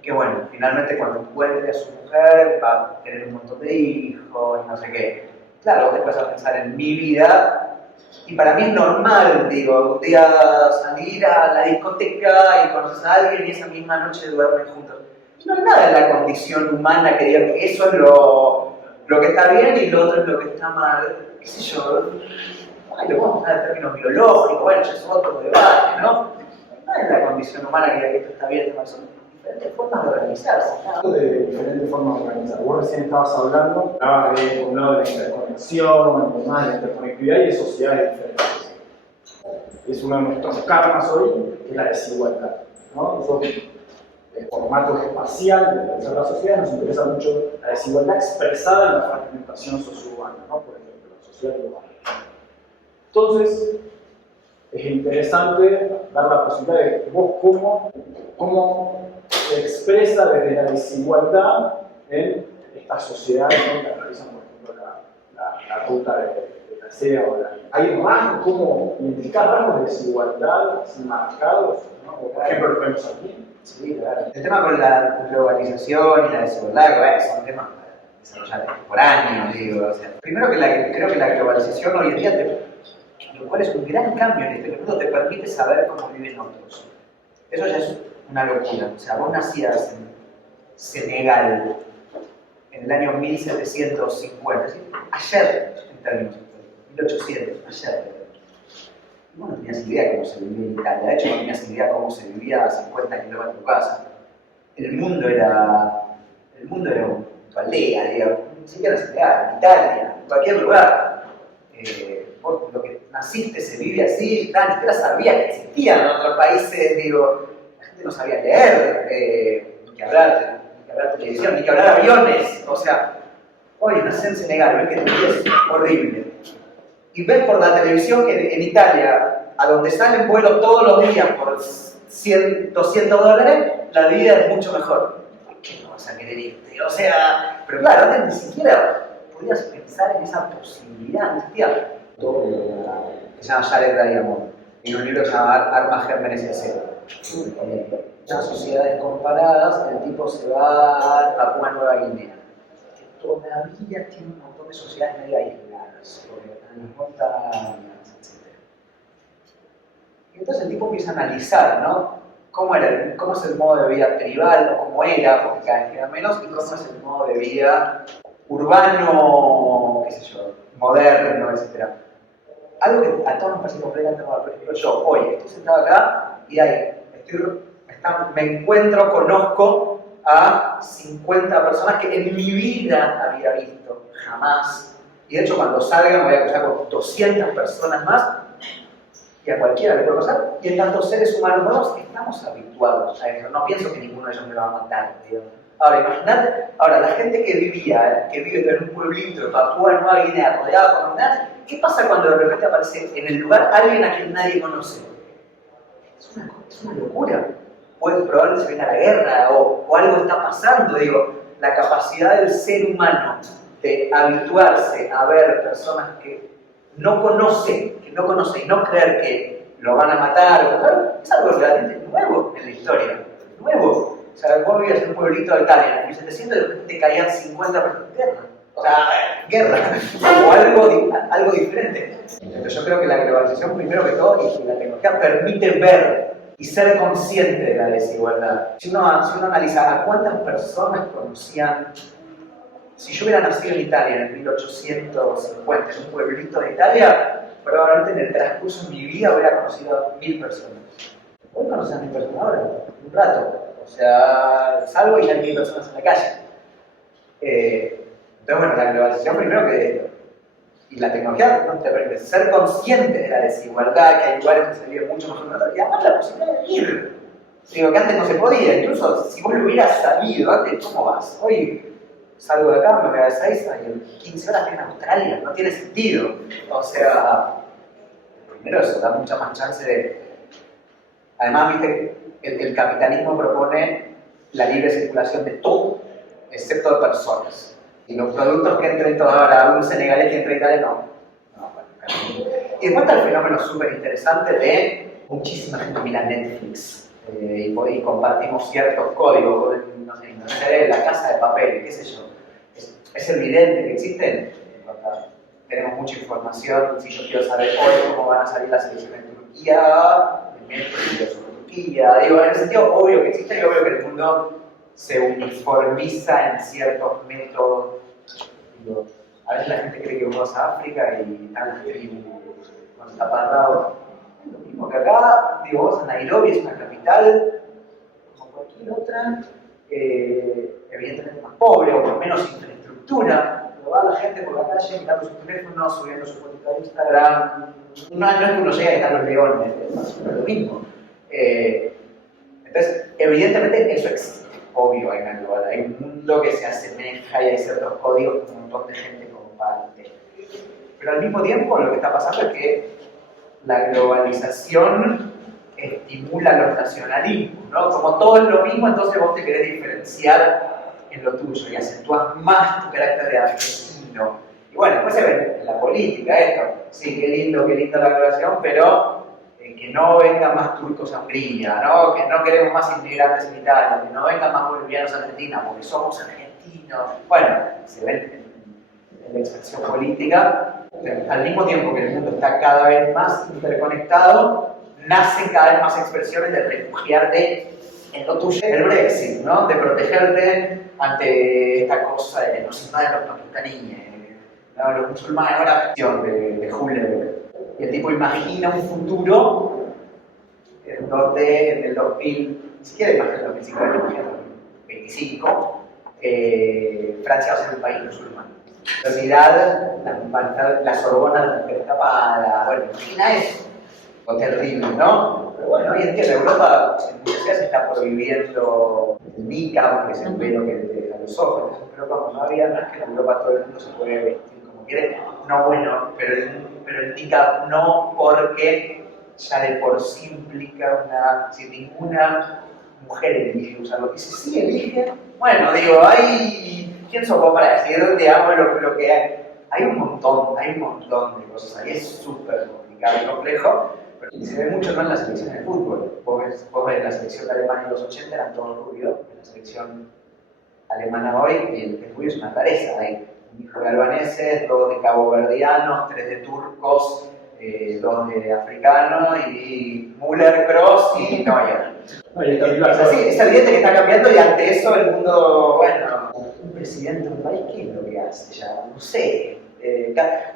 Que bueno, finalmente cuando encuentre a su mujer va a tener un montón de hijos y no sé qué. Claro, vos te puedes pensar en mi vida y para mí es normal, digo, un día salir a la discoteca y conoces a alguien y esa misma noche duermen juntos. Y no hay nada en la condición humana que diga que eso es lo que está bien y lo otro es lo que está mal. ¿Qué sé yo? Ay, lo podemos poner en términos biológicos, bueno, ya es otro debate, ¿no? No hay nada en la condición humana que diga que esto está bien, esto está mal. Son diferentes formas de organizarse. De diferentes formas de organizar. Vos recién hablabas de un lado de la interconexión, además de la interconectividad y de sociedades diferentes. Es uno de nuestros karmas hoy, que es la desigualdad, ¿no? Nosotros, el formato espacial de pensar la sociedad, nos interesa mucho la desigualdad expresada en la fragmentación socio-urbana, ¿no? Por ejemplo, la sociedad global. Entonces, es interesante dar la posibilidad de vos cómo se expresa desde la desigualdad en estas sociedades, ¿no? Que realizan, por ejemplo, la ruta de la seda o la... Hay rasgos, cómo identificar rasgos de desigualdad marcados, ¿no? Por ejemplo, lo vemos aquí. Sí, claro. El tema con la globalización y la desigualdad, que bueno, son temas para desarrollar por años, digo. O sea, primero creo que la globalización hoy en día, lo cual es un gran cambio en este mundo, te permite saber cómo viven otros. Eso ya es una locura. O sea, vos nacías en Senegal en el año 1750, ¿sí? Ayer, en términos históricos, 1800, ayer. Vos no tenías idea de cómo se vivía en Italia, de hecho no tenías idea de cómo se vivía a 50 kilómetros de tu casa. El mundo era tu aldea, digamos, ni siquiera en Senegal, en Italia, en cualquier lugar. Vos lo que naciste se vive así, ni siquiera sabías que existían otros países, digo, la gente no sabía leer, ni que hablar televisión, ni que hablar aviones, o sea, hoy nací en Senegal, ves que tu vida es horrible. Y ves por la televisión que en Italia, a donde salen vuelos todos los días por 100, 200 dólares, la vida es mucho mejor. ¿Por qué no vas a querer irte? O sea, pero claro, antes ni siquiera podías pensar en esa posibilidad, ¿no? Que se llama Jared Diamond, y un libro que se llama Armas, Gérmenes y Acero. Las sociedades comparadas, el tipo se va a Papúa Nueva Guinea, que todavía tiene un montón de sociedades medio aisladas, porque están en las montañas, etc. Y entonces el tipo empieza a analizar, ¿no? Cómo es el modo de vida tribal, o cómo era, porque cada vez queda menos, y cómo es el modo de vida urbano, qué sé yo, moderno, etc. Algo que a todos nos parece completamente normal. Por ejemplo, yo hoy estoy sentado acá y conozco a 50 personas que en mi vida había visto, jamás. Y de hecho, cuando salga me voy a cruzar con 200 personas más, y a cualquiera le puede pasar. Y en tantos seres humanos nuevos estamos habituados a eso. No pienso que ninguno de ellos me va a matar, digamos. Ahora, imagínate, la gente que vive en un pueblito de Papúa Nueva Guinea, rodeado por montañas, ¿qué pasa cuando de repente aparece en el lugar alguien a quien nadie conoce? Es una locura. Probablemente se venga la guerra o algo está pasando, digo, la capacidad del ser humano de habituarse a ver personas que no conoce y no creer que lo van a matar, es algo relativamente nuevo en la historia, nuevo. O sea, vos vivías en un pueblito de Italia en 1700 y de repente te caían 50 personas en guerra. O sea, guerra, o algo diferente. Entonces yo creo que la globalización, primero que todo, y la tecnología permite ver y ser consciente de la desigualdad. Si uno analiza a cuántas personas conocían si yo hubiera nacido en Italia en el 1850, en un pueblito de Italia, probablemente en el transcurso de mi vida hubiera conocido a 1000 personas. Hoy conoces a 1000 personas ahora, un rato. O sea, salgo y ya hay 1000 personas en la calle. Entonces, bueno, la globalización primero que... Y la tecnología no te permite ser consciente de la desigualdad, que hay lugares que se vive mucho mejor que otros, y además la posibilidad de ir. Digo, que antes no se podía, incluso si vos lo hubieras sabido antes, ¿cómo vas? Hoy salgo de acá, me voy a Ezeiza y en 15 horas estoy en Australia, no tiene sentido. O sea, primero eso da mucha más chance de... Además, viste, el capitalismo propone la libre circulación de todo, excepto de personas. Y los productos que entren todos ahora, un senegalés que entre a Italia, no. Bueno. Y después está el fenómeno súper interesante de muchísima gente mira Netflix y compartimos ciertos códigos, no sé, la casa de papel, qué sé yo. Es evidente que existen. Tenemos mucha información. Si yo quiero saber hoy cómo van a salir las elecciones en Turquía, me meto sobre Turquía. Digo, en el sentido obvio que existe y obvio que el mundo se uniformiza en ciertos métodos. Digo, a veces la gente cree que uno vas a África y están las tribus con taparrados. Lo mismo que acá, digo, vos a Nairobi es una capital, como cualquier otra, evidentemente más pobre o con menos infraestructura. Pero va la gente por la calle mirando sus teléfonos, subiendo su cuenta de Instagram. No es que uno llegue a estar los leones, es lo mismo. Entonces, evidentemente eso existe. Obvio, hay una global, hay un mundo que se asemeja y hay ciertos códigos que un montón de gente comparte. Pero al mismo tiempo lo que está pasando es que la globalización estimula los nacionalismos, ¿no? Como todo es lo mismo, entonces vos te querés diferenciar en lo tuyo y acentúas más tu carácter de argentino. Y bueno, después se ve en la política esto. Sí, qué lindo la globalización, pero que no vengan más turcos a Hungría, ¿no? Que no queremos más inmigrantes en Italia, que no vengan más bolivianos a Argentina, porque somos argentinos. Bueno, se ve en la expresión política. Al mismo tiempo que el mundo está cada vez más interconectado, nacen cada vez más expresiones de refugiarte en lo tuyo. El Brexit, ¿no? De protegerte ante esta cosa de que nos invaden los pakistaníes, los musulmanes, ahora de Huller. Y el tipo imagina un futuro en donde en el 2000, ni siquiera imagina el 2050, imagina el 2025, Francia va a ser un país musulmán. En realidad, la Sorbona de mujeres tapada, bueno, imagina eso. O terrible, ¿no? Pero bueno, hoy en día en Europa, en muchas ciudades se está prohibiendo el niqab, que es el pelo que te deja los ojos. Entonces, en Europa no había más que en Europa todo el mundo se puede vestir como quiere. No, bueno, pero el niqab no, porque ya de por sí implica si ninguna mujer elige usarlo. Y si sí elige, bueno, digo, ¿quién sos vos para decir, digamos, lo que hay? Hay un montón de cosas ahí, es súper complicado y complejo. Y se ve mucho más en la selección de fútbol. Vos ves la selección de Alemania en los 80, eran todos rubios. En la selección alemana hoy, el rubio es una rareza. Hay un hijo de albaneses, 2 de caboverdianos, 3 de turcos, 2 de africanos, y Müller, Kroos y Neuer. Es evidente que está cambiando y ante eso el mundo, bueno, un presidente de un país, ¿qué es lo que hace? Ya no sé.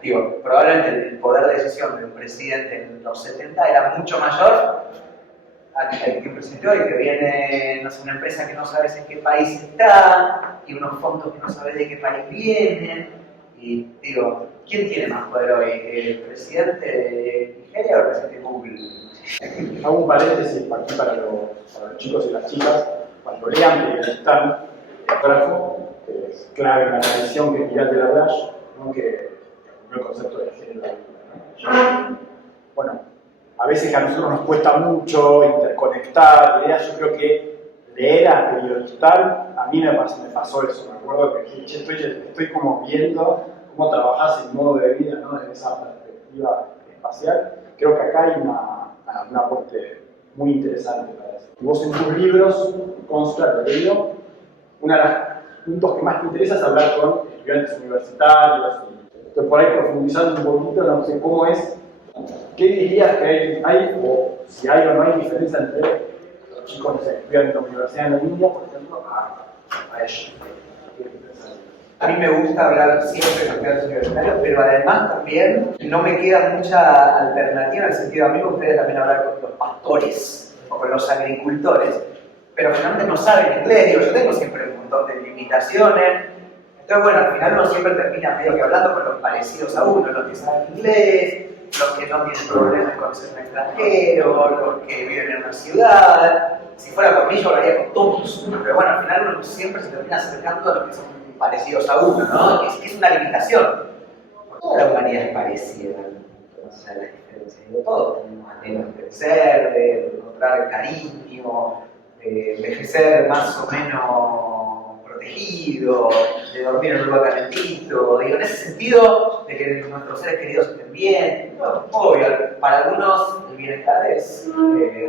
Digo, probablemente el poder de decisión de un presidente en los 70 era mucho mayor que un presidente hoy, que viene, no sé, una empresa que no sabes en qué país está, y unos fondos que no sabes de qué país vienen, y digo, ¿quién tiene más poder hoy? ¿El presidente de Nigeria o el presidente de Google? Hago un paréntesis aquí para los chicos y las chicas, cuando lean que están el párrafo, que es clave en la tradición que es Miguel de la Plage, ¿no? Que el concepto de género, ¿no? Bueno, a veces a nosotros nos cuesta mucho interconectar ideas. Yo creo que leer a periodistar, a mí me pasó eso. Me acuerdo que estoy como viendo cómo trabajás el modo de vida, ¿no? Desde esa perspectiva espacial. Creo que acá hay un aporte muy interesante para eso. Y vos en tus libros, consta, lo leído, uno de los puntos que más te interesa es hablar con estudiantes universitarios. Entonces, por ahí profundizando un poquito, no sé cómo es, ¿qué dirías que hay o si hay o no hay diferencia entre los chicos que estudian en la Universidad de la India, por ejemplo, a ellos? A mí me gusta hablar siempre de los estudiantes universitarios, pero además también no me queda mucha alternativa en el sentido, a mí me gustaría también hablar con los pastores o con los agricultores, pero finalmente no saben inglés, digo, yo tengo siempre un montón de limitaciones. Entonces, bueno, al final uno siempre termina medio que hablando con los parecidos a uno, los que saben inglés, los que no tienen problemas con ser un extranjero, los que viven en una ciudad. Si fuera por mí, yo hablaría con todos. Pero bueno, al final uno siempre se termina acercando a los que son parecidos a uno, ¿no? Que es una limitación. Toda la humanidad es parecida, ¿no? O sea, las diferencias. Digo, todos tenemos maneras de crecer, de encontrar cariño, de envejecer más o menos protegido, de dormir en un lugar calentito, digo, en ese sentido, de que nuestros seres queridos estén bien, no, obvio, para algunos el bienestar es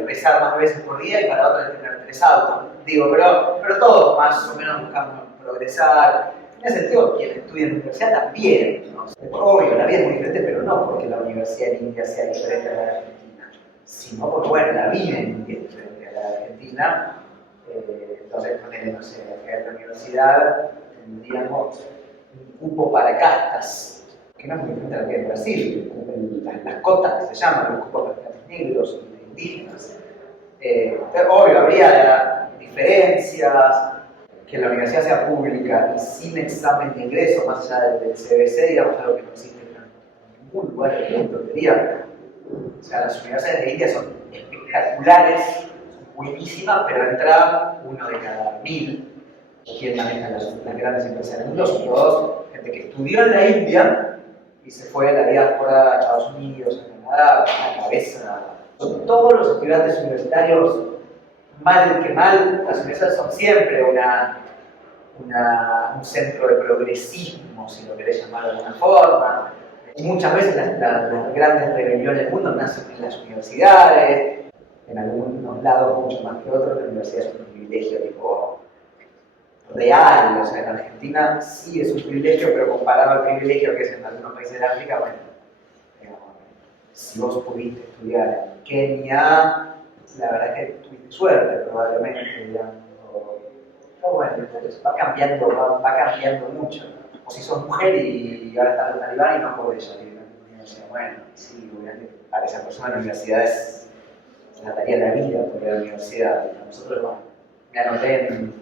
rezar más veces por día y para otros es tener 3 autos, digo, pero todos más o menos buscamos progresar. En ese sentido, quien estudia en la universidad también, ¿no? Obvio, la vida es muy diferente, pero no porque la universidad en India sea diferente a la de Argentina, sino porque, bueno, la vida en India es diferente a la de Argentina. Entonces, no sé, acá en la universidad tendríamos un cupo para castas, que no es muy diferente a la que hay en Brasil, las cotas que se llaman, los cupos para estudiantes negros y indígenas. Obvio, habría diferencias, que la universidad sea pública y sin examen de ingreso, más allá del CBC, digamos, algo que no existe en ningún lugar del mundo, diría. O sea, las universidades de India son espectaculares, buenísima, pero entra uno de cada 1000. ¿Quién maneja las grandes empresas del mundo? Son todos gente que estudió en la India y se fue a la diáspora a Estados Unidos, a Canadá, a la cabeza. Son todos los estudiantes universitarios, mal que mal, las universidades son siempre un centro de progresismo, si lo querés llamar de alguna forma. Muchas veces las grandes rebeliones del mundo nacen en las universidades. En algunos lados mucho más que otros, la universidad es un privilegio tipo real, o sea, en Argentina sí es un privilegio, pero comparado al privilegio que es en algunos países de África, bueno, digamos, si vos pudiste estudiar en Kenia, la verdad es que tuviste suerte probablemente, digamos, pero bueno, entonces va cambiando mucho. O si sos mujer y ahora estás en Talibán y no podés salir de la universidad, bueno, sí, obviamente para esa persona la universidad es la tarea de la vida, porque la universidad, nosotros no, me anoté en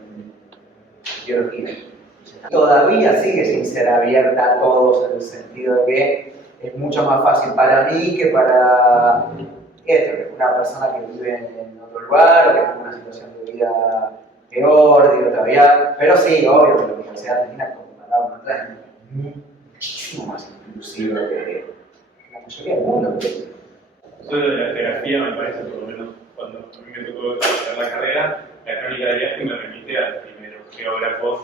biología. Todavía sigue sin ser abierta a todos en el sentido de que es mucho más fácil para mí que para una persona que vive en otro lugar o que tiene una situación de vida peor, digo, todavía. Pero sí, obvio que la Universidad Argentina, comparada con otras, es muchísimo más inclusiva que la mayoría del mundo. Eso de la geografía me parece, por lo menos cuando a mí me tocó hacer la carrera, la crónica de viaje me remite a los primeros geógrafos,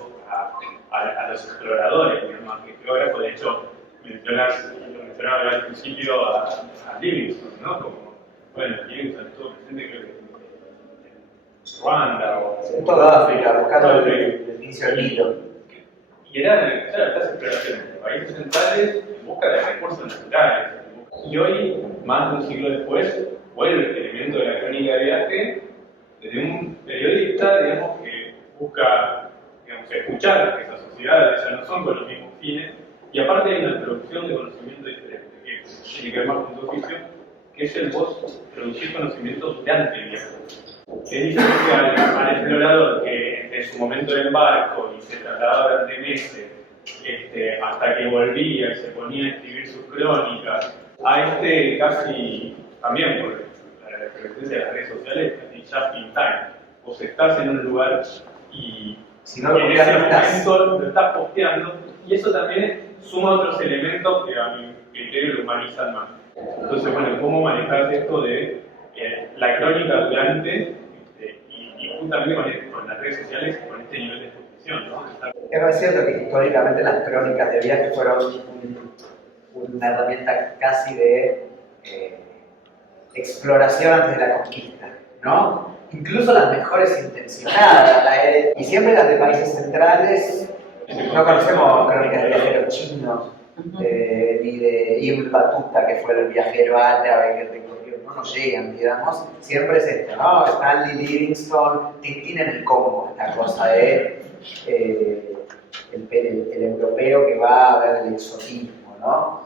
a los exploradores, más que geógrafos. De hecho, lo mencionaba al principio a Livingstone, ¿no? Como, bueno, Livingstone estuvo presente, creo que en Ruanda o en toda África, buscando el inicio del Nilo. Y eran estas exploraciones de países centrales en busca de recursos naturales. Y hoy, más de un siglo después, vuelve este elemento de la crónica de viaje desde un periodista, digamos, que busca, digamos, escuchar que esas sociedades ya no son con los mismos fines, y aparte hay una producción de conocimiento diferente, que tiene que ver más con tu oficio, que es el vos producir conocimiento durante el viaje. Es diferente al explorador que en su momento de embarco y se trasladaba durante meses, hasta que volvía y se ponía a escribir sus crónicas, a casi, también por la presencia de las redes sociales, casi just in time. Vos estás en un lugar y si no en ese momento lo estás posteando, y eso también suma otros elementos que a mi criterio lo humanizan más. Entonces, bueno, ¿cómo manejar esto de la crónica durante y justamente con las redes sociales y con este nivel de exposición, ¿no? Es cierto que históricamente las crónicas de viaje fueron una herramienta casi de exploración antes de la conquista, ¿no? Incluso las mejores intencionadas, y siempre las de países centrales. No conocemos crónicas de viajeros chinos, ni de Ibn Battuta, que fue el viajero árabe que recorrió, no nos llegan, digamos. Siempre es esto, ¿no? Stanley Livingstone, Tintín en el Congo, esta cosa de el europeo que va a ver el exotismo, ¿no?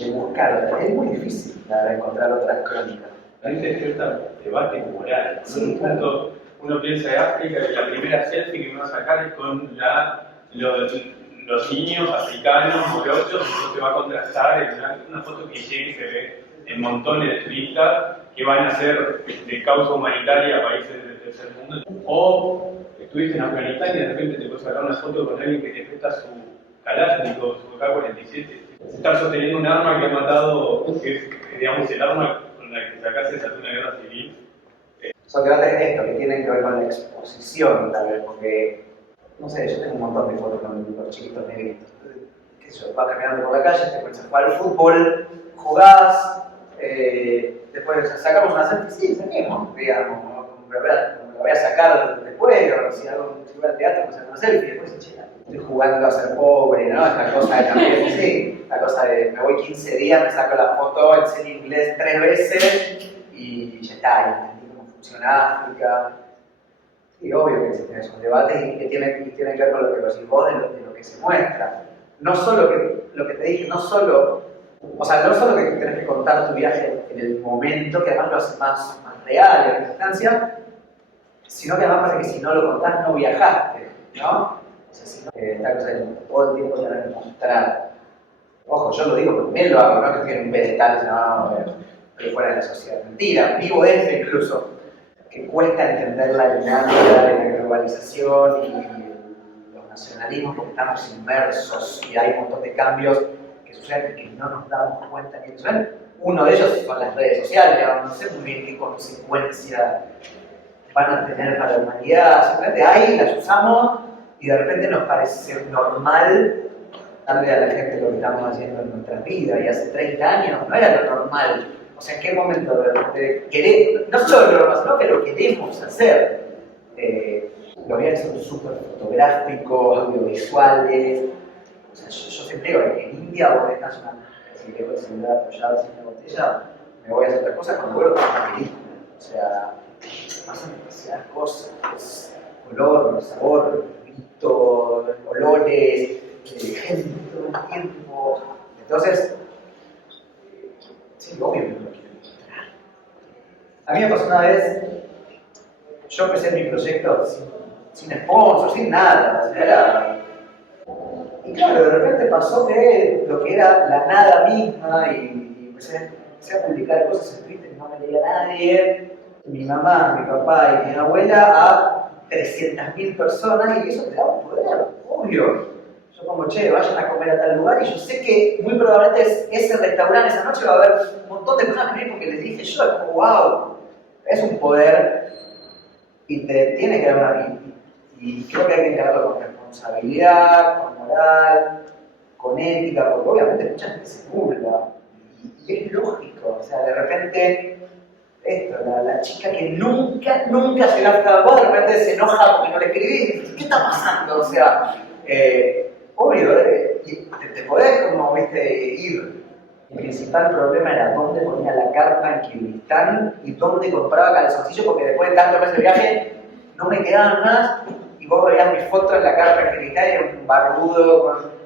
De buscar, es muy difícil encontrar otras crónicas. Hay cierto debate moral. Sí, En un punto uno piensa en África y la primera selfie que me va a sacar es con los niños africanos morochos, entonces te va a contrastar en una foto que llegue y se ve en montones de turistas que van a ser de causa humanitaria a países del tercer mundo. O estuviste en Afganistán y de repente te puedes sacar una foto con alguien que te presta su Kalashnikov, su AK-47. Estar sosteniendo un arma que ha matado, que es, digamos, el arma con la que sacaste esa una guerra civil. Son debates de esto que tienen que ver con la exposición, tal vez, porque, no sé, yo tengo un montón de fotos con los chiquitos negritos. Qué sé yo, vas caminando por la calle, te pones a jugar al fútbol, jugás, después sacamos una selfie, sí, saquemos, digamos, me la voy a sacar después, o si voy al teatro, me saco una selfie, después estoy jugando a ser pobre, ¿no? Esta cosa de también, sí, la cosa de me voy 15 días, me saco la foto, enseño inglés 3 veces y ya está, entendí cómo funciona África. Sí, obvio que existen esos debates y que tienen que ver con lo que decís vos, de lo que se muestra. No solo lo que te dije, no solo que tenés que contar tu viaje en el momento, que además lo hace más real en la distancia, sino que además parece que si no lo contás no viajaste, ¿no? O sea, si no, esta cosa de todo el tiempo tener que mostrar. Ojo, yo lo digo porque también lo hago, no que estoy en un pedestal, no, estoy fuera de la sociedad. Mentira, vivo esto incluso, que cuesta entender la dinámica de la globalización y los nacionalismos porque estamos inmersos y hay un montón de cambios que suceden que no nos damos cuenta que suceden. Uno de ellos son las redes sociales, no sé muy bien qué consecuencia van a tener para la humanidad, simplemente ahí las usamos y de repente nos parece normal darle a la gente lo que estamos haciendo en nuestras vidas, y hace 30 años no era lo normal. O sea, ¿en qué momento de querer, no solo lo normal, sino que lo queremos hacer? Los viajes son súper fotográficos, audiovisuales. O sea, yo siempre digo que en India vos estás si dejo el celular apoyado sin una botella, me voy a hacer otra cosa cuando vuelvo a una película. O sea, pasan demasiadas cosas, color, sabor, grito, olores, gente todo el tiempo. Entonces, sí, obvio que lo quiero mostrar. A mí me pasó una vez, yo empecé mi proyecto sin sponsor, sin nada, o sea, era... Y claro, de repente pasó que lo que era la nada misma y empecé a publicar cosas en Twitter que no me leía nadie, mi mamá, mi papá y mi abuela a 300.000 personas y eso te da un poder, obvio. Yo como, che, vayan a comer a tal lugar y yo sé que muy probablemente ese restaurante esa noche va a haber un montón de personas que vienen porque les dije yo, es como, wow, es un poder y te tiene que dar una... Y creo que hay que encararlo con responsabilidad, con moral, con ética, porque obviamente mucha gente se burla y es lógico, o sea, de repente esto, la chica que nunca se le ha fijado vos, de repente se enoja porque no le escribís, ¿qué está pasando? O sea, obvio, te podés como, viste, ir. El principal problema era dónde ponía la carpa en Kirguistán y dónde compraba calzoncillos, porque después de tantos meses de viaje no me quedaban más y vos veías mis fotos en la carpa en Kirguistán y era un barbudo.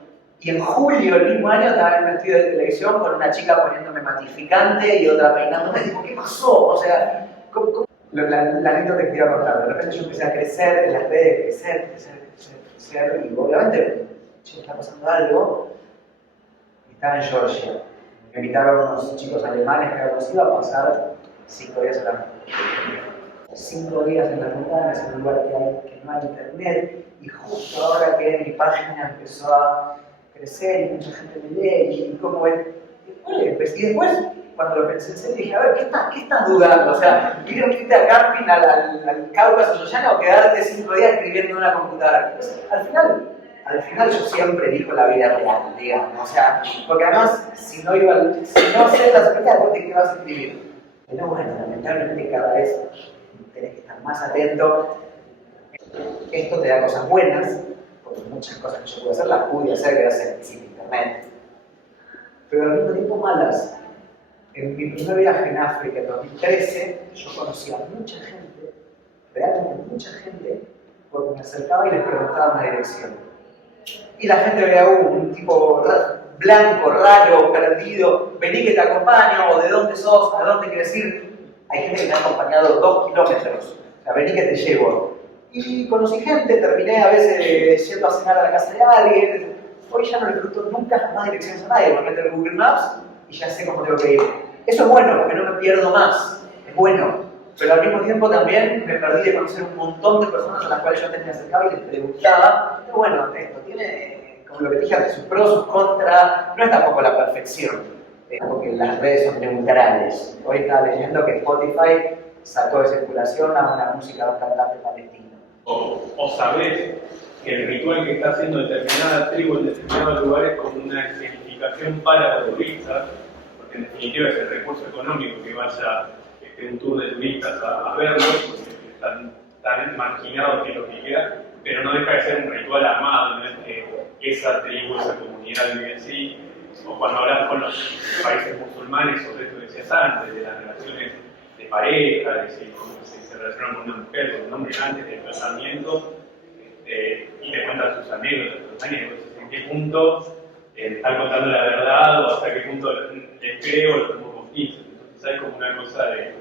Y en julio del mismo año estaba en un estudio de televisión con una chica poniéndome matificante y otra peinándome. Y digo, ¿qué pasó? O sea, ¿cómo? La anécdota que te iba a contar. De repente yo empecé a crecer en las redes, crecer. Y obviamente, che, está pasando algo. Y estaba en Georgia. Me invitaron unos chicos alemanes que habíamos ido a pasar 5 días en la montaña. 5 días en las montañas, en un lugar que no hay internet. Y justo ahora que mi página empezó a crecer y mucha gente me lee y cómo es. Y después, cuando lo pensé en serio, dije, a ver, ¿qué estás dudando? O sea, ¿quieres irte a camping al Cáucaso Yoyana o quedarte 5 días escribiendo en una computadora? Entonces, al final yo siempre elijo la vida real, digamos. O sea, porque además, si no sé las preguntas, ¿de qué vas a escribir? Pero bueno, lamentablemente cada vez tenés que estar más atento. Esto te da cosas buenas, porque muchas cosas que yo pude hacer las pude hacer gracias sin internet, pero al mismo tiempo malas. En mi primer viaje en África en 2013 yo conocí a mucha gente, realmente mucha gente, porque me acercaba y les preguntaba una dirección. y la gente ve a un tipo blanco, raro, perdido, vení que te acompaño, o de dónde sos, a dónde quieres ir. Hay gente que me ha acompañado 2 kilómetros, o sea, vení que te llevo. Y conocí gente, terminé a veces yendo a cenar a la casa de alguien. Hoy ya no le pregunto nunca jamás direcciones a nadie, me meto en Google Maps y ya sé cómo tengo que ir. Eso es bueno, porque no me pierdo más, es bueno. Pero al mismo tiempo también me perdí de conocer un montón de personas a las cuales yo antes me acercaba y les preguntaba. Pero bueno, esto tiene, como lo que dije antes, sus pros, sus contras, no es tampoco la perfección, porque las redes son neutrales. Hoy estaba leyendo que Spotify sacó de circulación a una música de un cantante palestino. O sabés que el ritual que está haciendo determinada tribu en determinados lugares como una escenificación para los turistas, porque en definitiva es el recurso económico que vaya un tour de turistas a verlos, porque están tan marginados que es lo que queda, pero no deja de ser un ritual armado, no es que esa tribu, esa comunidad vive así. O cuando hablas con los países musulmanes sobre esto que decías antes, de las relaciones de pareja, de si cómo se relacionan con una mujer, con un hombre antes del casamiento, y te cuentan sus anécdotas, en qué punto están contando la verdad o hasta qué punto les creo o los tomo con pinzas. Entonces hay como una cosa de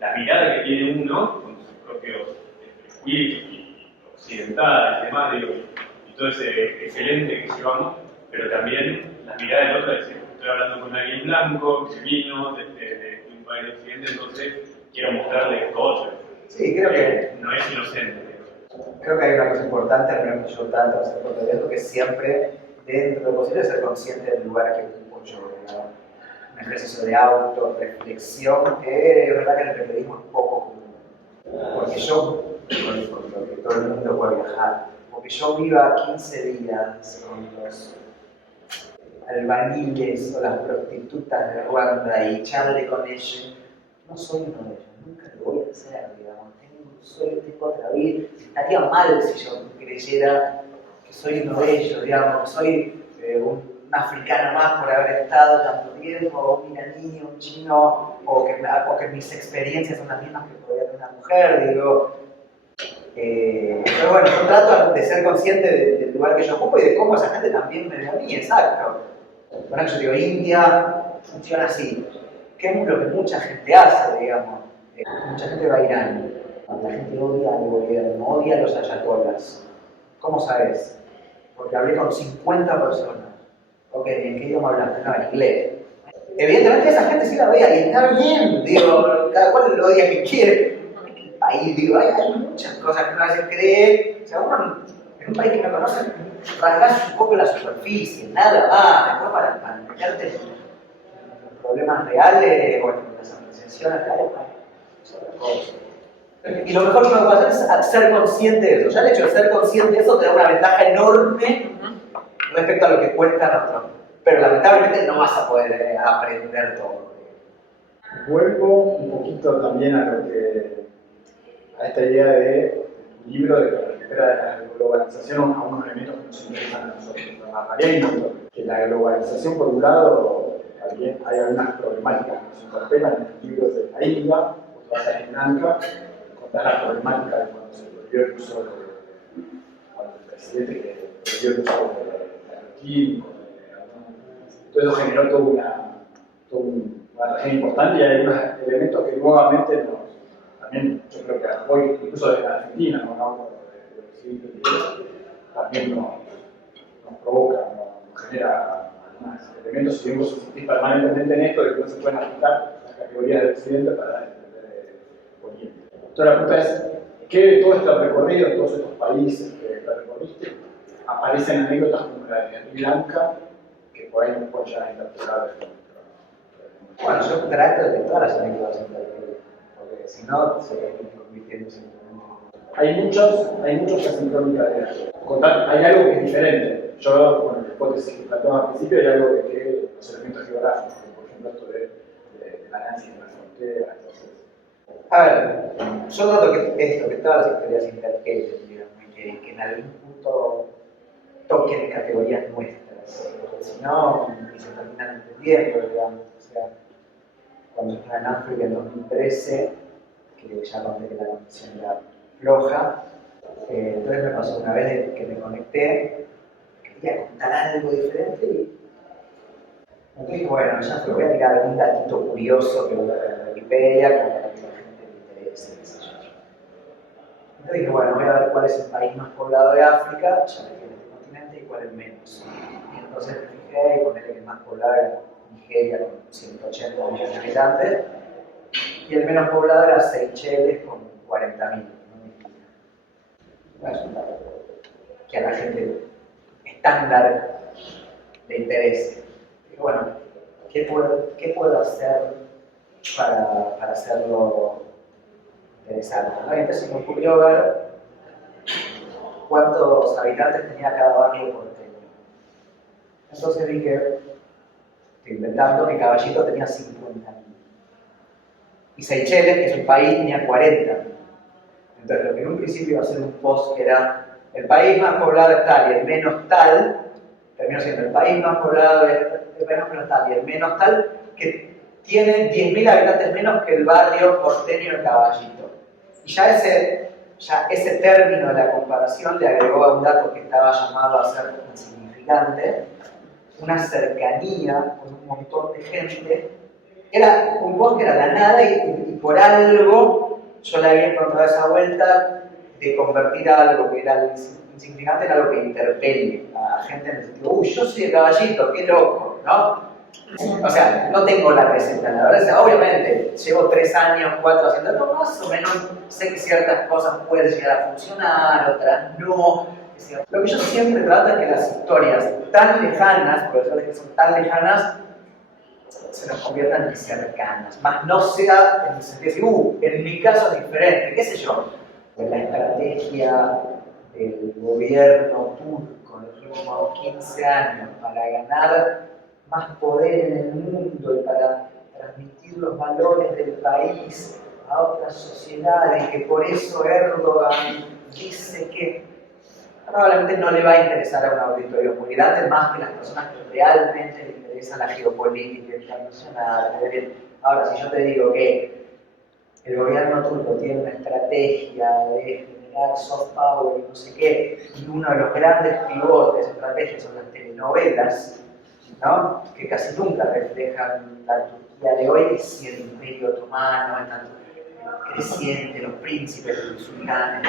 la mirada que tiene uno con sus propios prejuicios occidentales y demás, y todo ese excelente que llevamos, pero también la mirada del otro, es decir, estoy hablando con alguien blanco, que vino de un país de occidente, entonces quiero mostrarle esto otro. Sí, creo que no es inocente. Creo que hay una cosa importante, al menos que yo trato de hacer por esto, que siempre, dentro de lo posible, ser consciente del lugar que ocupo yo, ¿verdad? Un ejercicio de autorreflexión que es verdad que en el periodismo es poco común. Porque yo, porque todo el mundo puede viajar, porque yo viva 15 días con los albañiles o las prostitutas de Ruanda y charle con ellos, no soy uno de ellos, nunca lo voy a hacer, digamos. Tengo otra vida. Estaría mal si yo creyera que soy uno de ellos, digamos, que soy un africano más por haber estado tanto tiempo, o un iraní, un chino, o que mis experiencias son las mismas que podría tener una mujer, digo. Pero bueno, yo trato de ser consciente del lugar que yo ocupo y de cómo esa gente también me ve a mí, exacto. Bueno, yo digo, India funciona así, que es lo que mucha gente hace, digamos. Mucha gente va a Irán. La gente odia al gobierno, odia a los ayatolás. ¿Cómo sabes? Porque hablé con 50 personas. Ok, ¿en qué idioma hablan? No, en inglés. Evidentemente esa gente sí la odia y está bien, digo, cada cual lo odia que quiere. El país, digo, hay muchas cosas que uno a veces cree. O sea, uno en un país que no conoce, rasgas un poco la superficie, nada más. Después para meterte en problemas reales, bueno, las apreciaciones reales, es otra cosa. Y lo mejor que uno puede hacer es ser consciente de eso. Ya el hecho de ser consciente de eso te da una ventaja enorme respecto a lo que cuentan otros. Pero lamentablemente no vas a poder aprender todo. Vuelvo un poquito también a esta idea de un libro de que recupera de la globalización a unos elementos que nos interesan a nosotros. Que la globalización, por un lado, también hay algunas problemáticas que nos interpelan en los libros de la India, otras en Blanca, la problemática de cuando se prohibió el uso cuando el presidente que prohibió el uso de agroquímicos, todo eso generó toda una tragedia importante y hay unos elementos que nuevamente también yo creo que hoy, incluso desde Argentina, no hablo de lo que sí, también nos provoca, nos genera algunos elementos, si vos insistís permanentemente en esto, de que no se pueden aplicar las categorías del occidente para entender Oriente. Entonces la pregunta es, ¿qué de todo este recorrido, de todos estos países que recorriste, aparecen anécdotas como la de Blanca, que por ahí nos pueden llegar a interpretar? Bueno, yo trato de que todas las anécdotas se interpreten, porque si no, se convirtiendo simplemente. Hay muchos que hacen crónica de contar, hay algo que es diferente. Yo, con la hipótesis que planteaba al principio, hay algo de que los elementos geográficos, por ejemplo, esto de la análisis de la frontera, entonces. A ver, yo trato que todas las historias se interpreten, digamos, y que en algún punto toquen categorías nuestras, porque si no, ni se terminan entendiendo, digamos. O sea, cuando estaba en África en 2013, que ya conté que la conexión era floja, entonces me pasó una vez que me conecté quería contar algo diferente y entonces dije, bueno, ya te voy a tirar algún datito curioso que busca en Wikipedia como para que la gente le interese, qué sé yo. Entonces dije, bueno, voy a ver cuál es el país más poblado de África, ya que tiene este continente, y cuál es menos. Y entonces me fijé y ponerle que el más poblado era Nigeria con 180 millones de habitantes, y el menos poblado era Seychelles con 40.000. ¿No? Es un dato que a la gente estándar le interese. Y bueno, ¿qué puedo hacer para hacerlo interesante? ¿No? Y entonces me ocurrió ver cuántos habitantes tenía cada barrio porteño. Entonces vi que, estoy inventando, que Caballito tenía 50.000. Y Seychelles, que es un país, tenía 40.000. Entonces lo que en un principio iba a ser un post que era el país más poblado es tal y el menos tal, terminó siendo el país más poblado es el país más poblado tal y el menos tal, que tiene 10.000 habitantes menos que el barrio porteño de Caballito. Y ya ese término de la comparación le agregó a un dato que estaba llamado a ser insignificante, una cercanía con un montón de gente. Era un post que era la nada y por algo yo le había encontrado esa vuelta de convertir a algo que era insignificante en algo que interpele a gente en el sentido, yo soy de Caballito, qué loco, ¿no? O sea, no tengo la receta, la verdad es que obviamente llevo 3 años, 4 haciendo esto, más o menos sé que ciertas cosas pueden llegar a funcionar, otras no. Lo que yo siempre trato es que las historias tan lejanas, por eso que son tan lejanas, se nos conviertan en cercanas, más no sea en el sentido de en mi caso es diferente, qué sé yo. La estrategia del gobierno turco en los últimos 15 años para ganar más poder en el mundo y para transmitir los valores del país a otras sociedades, que por eso Erdogan dice que probablemente no le va a interesar a un auditorio muy grande, más que las personas que realmente le interesa la geopolítica internacional. Ahora, si yo te digo que el gobierno turco tiene una estrategia de generar soft power y no sé qué, y uno de los grandes pivotes de esa estrategia son las telenovelas, ¿no? Que casi nunca reflejan la Turquía de hoy, que si el Imperio Otomano es tan creciente, los príncipes, los sultanes,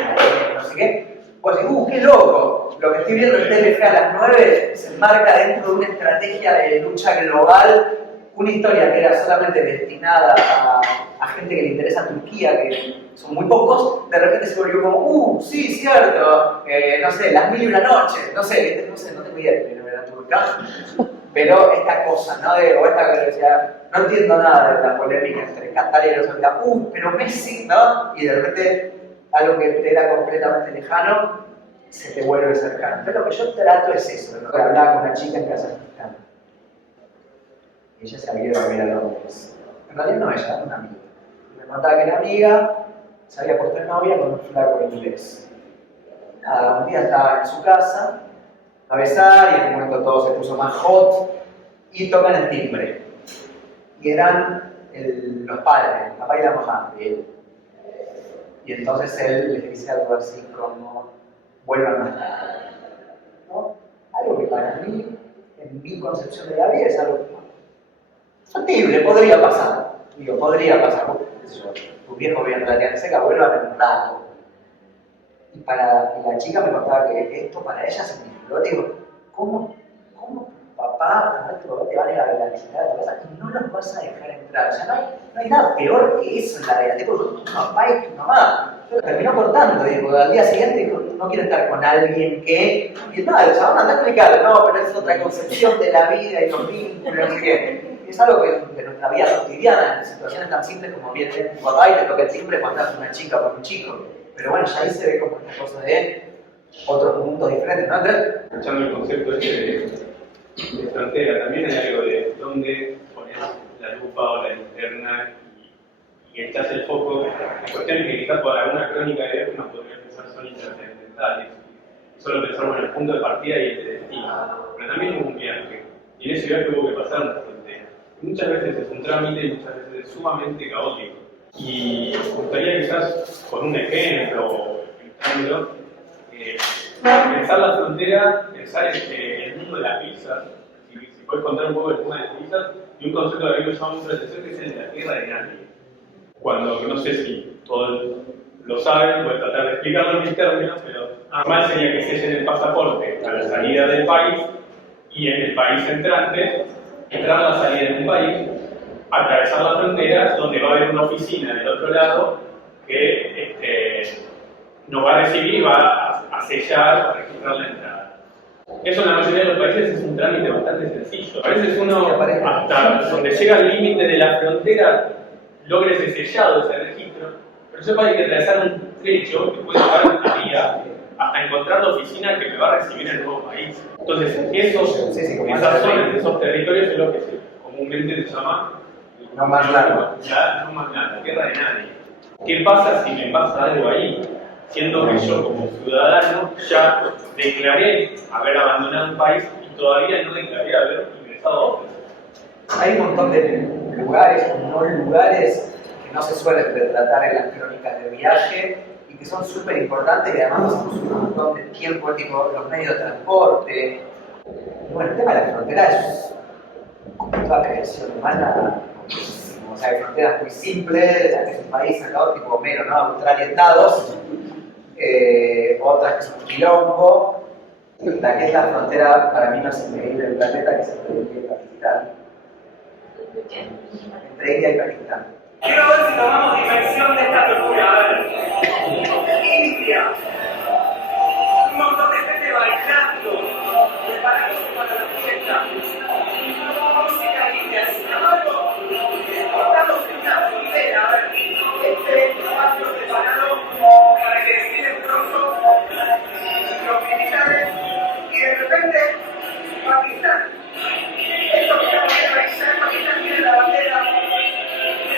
no sé qué, pues qué loco, lo que estoy viendo en TLF a las 9 se enmarca dentro de una estrategia de lucha global, una historia que era solamente destinada a gente que le interesa a Turquía, que son muy pocos, de repente se volvió como, sí, cierto, no sé, las 1001 noches, no tengo idea de la novela turca, pero esta cosa, ¿no? O esta que decía, no entiendo nada de la polémica entre Qatar y Arabia Saudita, pero Messi, ¿no? Y de repente algo que te era completamente lejano, se te vuelve cercano. Pero lo que yo trato es eso, ¿no? Hablaba con una chica en Kazajistán. Y ella se había ido a vivir a Londres. En realidad no ella, una amiga. Me contaba que la amiga se había puesto en novia con un flaco inglés. Nada, un día estaba en su casa a besar y en un momento todo se puso más hot y tocan el timbre. Y eran los padres, el papá y la mamá de él. Y entonces él les dice algo así como, vuelvan más tarde, ¿no? Algo que para mí, en mi concepción de la vida, es algo factible, podría pasar. Digo, podría pasar, qué sé yo, tu viejo viene relativamente seca, vuelvan en un rato. Y la chica me contaba que esto para ella significó, digo, ¿cómo papá, nuestro te van a ir a la visita de tu casa y no los vas a dejar entrar? O sea, no hay nada peor que eso en la vida. Tipo, tu papá y tu mamá. Yo terminó cortando, digo, al día siguiente dijo, no quiero estar con alguien que... Y nada, el chabón anda a explicar, no, pero es otra concepción de la vida y los vínculos, no sé qué. Es algo que de nuestra vida cotidiana, en situaciones tan simples como viene tu papá y te toca el timbre cuando estás una chica o un chico. Pero bueno, ya ahí se ve como esta cosa de otros mundos diferentes, ¿no? Entonces, escuchando el concepto de frontera, también hay algo de dónde pones la lupa o la linterna y echas el foco en cuestiones que quizás por alguna crónica de época podrían pensar son interpretadas. Solo pensamos en el punto de partida y el de destino. Pero también es un viaje. Y en ese viaje hubo que pasar una frontera. Muchas veces es un trámite y muchas veces es sumamente caótico. Y me gustaría quizás, con un ejemplo o explicándolo, pensar la frontera, pensar el mundo de las pizzas, si puedes contar un poco el tema de las pizzas, y un concepto que a mí me llama mucho la atención que es el de la tierra de nadie. Cuando, no sé si todos lo saben, voy a tratar de explicarlo en mis términos, pero normal sería que se llene el pasaporte a la salida del país y en el país entrante, entrar a la salida de un país, atravesar las fronteras, donde va a haber una oficina del otro lado que nos va a recibir y va a sellar, a registrar la entrada. Eso en la mayoría de los países es un trámite bastante sencillo. A veces uno, hasta donde llega el límite de la frontera, logra ese sellado, ese registro, pero sepa que hay que atravesar un trecho que puede llevar un día hasta encontrar la oficina que me va a recibir en el nuevo país. Entonces, esas zonas, esos territorios es lo que comúnmente se llama no más largo. No más nada, tierra de nadie. ¿Qué pasa si me pasa algo ahí? Siendo que yo como ciudadano ya declaré haber abandonado un país y todavía no declaré haber ingresado a otro. Hay un montón de lugares o no lugares que no se suelen retratar en las crónicas de viaje y que son súper importantes y además nos consumen un montón de tiempo, tipo los medios de transporte. Bueno, el tema de la frontera es como toda creación humana. O sea, hay fronteras muy simples, la que es un país acá, tipo Homero, ¿no? Australia en dados, otras que son quilombo, la que es la frontera para mí más increíble del planeta, que es entre India y Pakistán. Entre India y Pakistán. Quiero ver si tomamos dimensión de esta locura. A ver. India. Un montón de gente bailando, preparándose para la fiesta. Música india. Sin embargo, estamos en una frontera. A ver, este espacio preparado para que desfilen pronto los militares y de repente Pakistán. Esto que estamos viendo ahí, ya Pakistán tiene la bandera.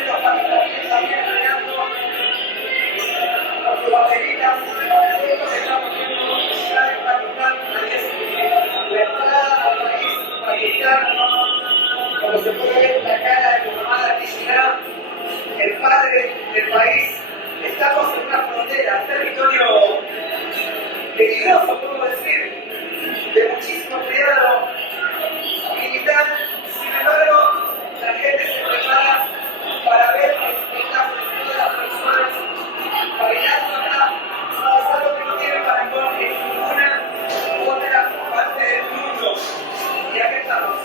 Los pakistaníes también peleando con sus banderitas. Esto que estamos viendo ya en Pakistán es la entrada al país Pakistán. Como se puede ver la cara de Muhammad al-Shihab, el padre del país. Estamos en una frontera, un territorio peligroso, podemos decir, de muchísimo cuidado militar. Sin embargo, la gente se prepara para ver el caso de todas las personas bailando acá. Es algo que no tiene parangón en ninguna otra parte del mundo. Y acá estamos.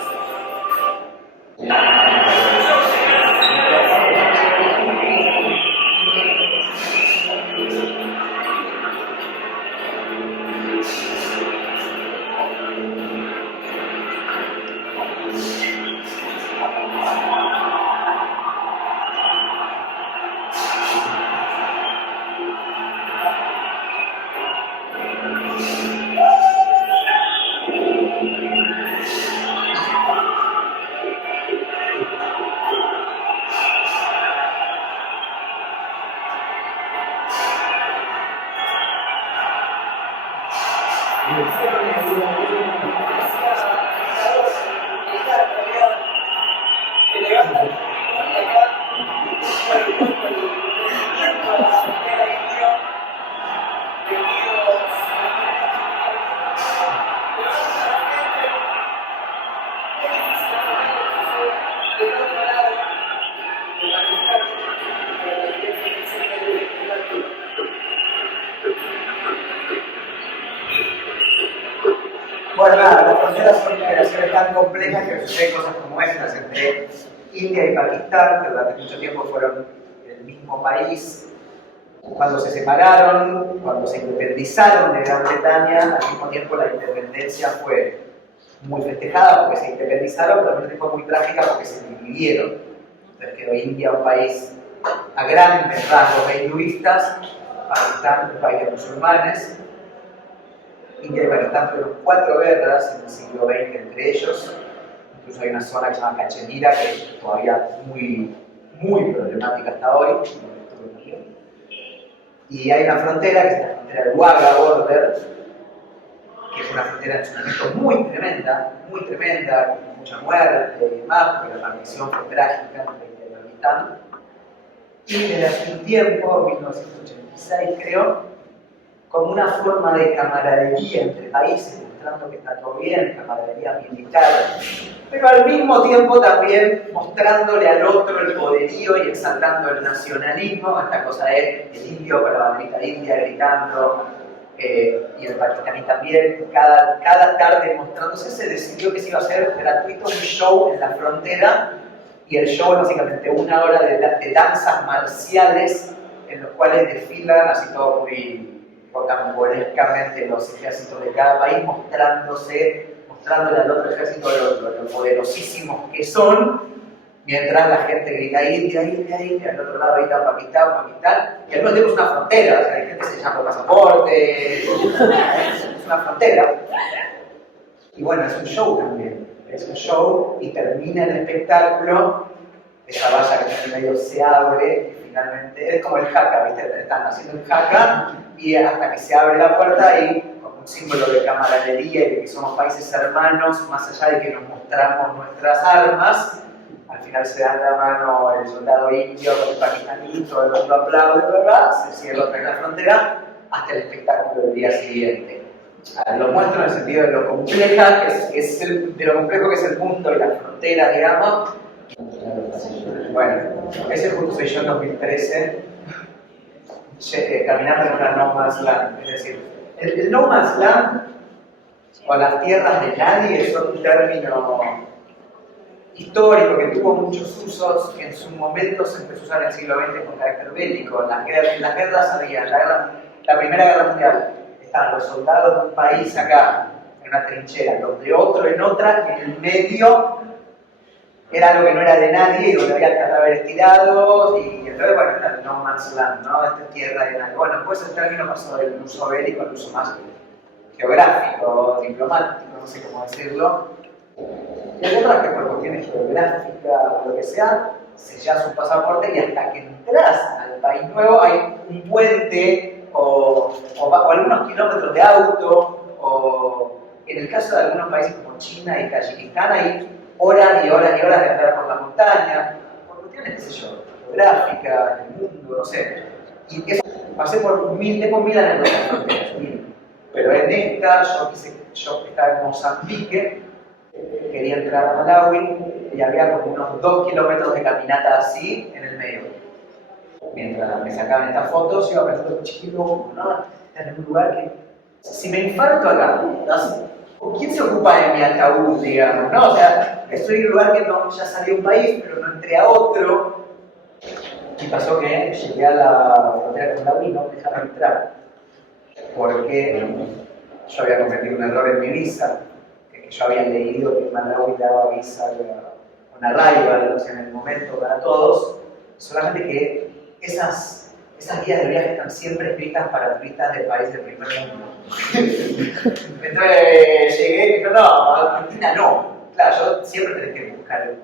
Bueno, nada, las fronteras son operaciones tan complejas que suceden cosas como estas entre India y Pakistán, que durante mucho tiempo fueron el mismo país. Cuando se separaron, cuando se independizaron de Gran Bretaña, al mismo tiempo la independencia fue muy festejada porque se independizaron, pero al mismo tiempo muy trágica porque se dividieron. Entonces quedó India un país a grandes rasgos de hinduistas, Pakistán un país de musulmanes. India y Pakistán tuvieron 4 guerras en el siglo XX entre ellos. Incluso hay una zona que se llama Cachemira, que es todavía muy problemática hasta hoy. Y hay una frontera, que es la frontera del Wagah Border, que es una frontera en su momento muy tremenda, con mucha muerte y demás, porque la partición fue trágica entre India y Pakistán. Y desde hace un tiempo, 1986 creo, como una forma de camaradería entre países, mostrando que está todo bien, camaradería militar, pero al mismo tiempo también mostrándole al otro el poderío y exaltando el nacionalismo, esta cosa de el indio con la banderita india gritando, y el pakistaní también, cada tarde mostrándose. Se decidió que se iba a hacer gratuito un show en la frontera, y el show es básicamente 1 hora de danzas marciales en los cuales desfilan así todo muy rocambolescamente los ejércitos de cada país, mostrándole al otro ejército lo poderosísimos que son, mientras la gente grita India, India, India, al otro lado grita Pakistán, Pakistán, y al mismo tiempo es una frontera, o sea, hay gente que se llama por pasaporte, es una frontera. Y bueno, es un show también, es un show, y termina el espectáculo, esa valla que en el medio se abre, y finalmente, es como el haka, ¿viste? Están haciendo el haka, y hasta que se abre la puerta, y como un símbolo de camaradería y de que somos países hermanos, más allá de que nos mostramos nuestras armas, al final se dan la mano el soldado indio con el pakistaní, todo el mundo aplaude, ¿verdad? Se cierra otra vez la frontera hasta el espectáculo del día siguiente. Lo muestro en el sentido de lo compleja, de lo complejo que es el mundo y la frontera, digamos. Bueno, ese justo soy yo en 2013, caminando en una no man's land. Es decir, el no man's land o las tierras de nadie son un término histórico que tuvo muchos usos, que en su momento se empezó a usar en el siglo XX con carácter bélico. Las guerras había, la Primera Guerra Mundial, estaban los soldados de un país acá, en una trinchera, los de otro en otra, en el medio era algo que no era de nadie y donde había cadáveres tirados, y entonces, bueno, era el no man's land, ¿no? Esta tierra de nadie. Bueno, pues el término pasó del uso bélico al uso más geográfico, diplomático, no sé cómo decirlo. Y hay otras que por cuestiones geográficas o lo que sea, sellas un pasaporte y hasta que entras al país nuevo hay un puente o algunos kilómetros de auto, o en el caso de algunos países como China y Tayikistán hay horas y horas y horas de andar por la montaña, por cuestiones, qué sé yo, geográficas, del mundo, no sé. Y eso, pasé por tengo mil anécdotas, pero en esta, yo estaba en Mozambique, quería entrar a Malawi y había como unos 2 kilómetros de caminata así en el medio. Mientras me sacaban estas fotos, iba pensando, chiquito, ¿no? Estás en un lugar que, si me infarto acá, ¿quién se ocupa de mi ataúd, digamos? ¿No? O sea, estoy en un lugar que no, ya salí a un país, pero no entré a otro. Y pasó que llegué a la frontera con Malawi y no me dejaron entrar. Porque yo había cometido un error en mi visa. Yo había leído que Malawi daba visa con arrival, o sea, en el momento para todos, solamente que esas guías de viaje están siempre escritas para turistas del país del primer mundo. Entonces llegué y dije, no, Argentina no. Claro, yo siempre tenés que buscar,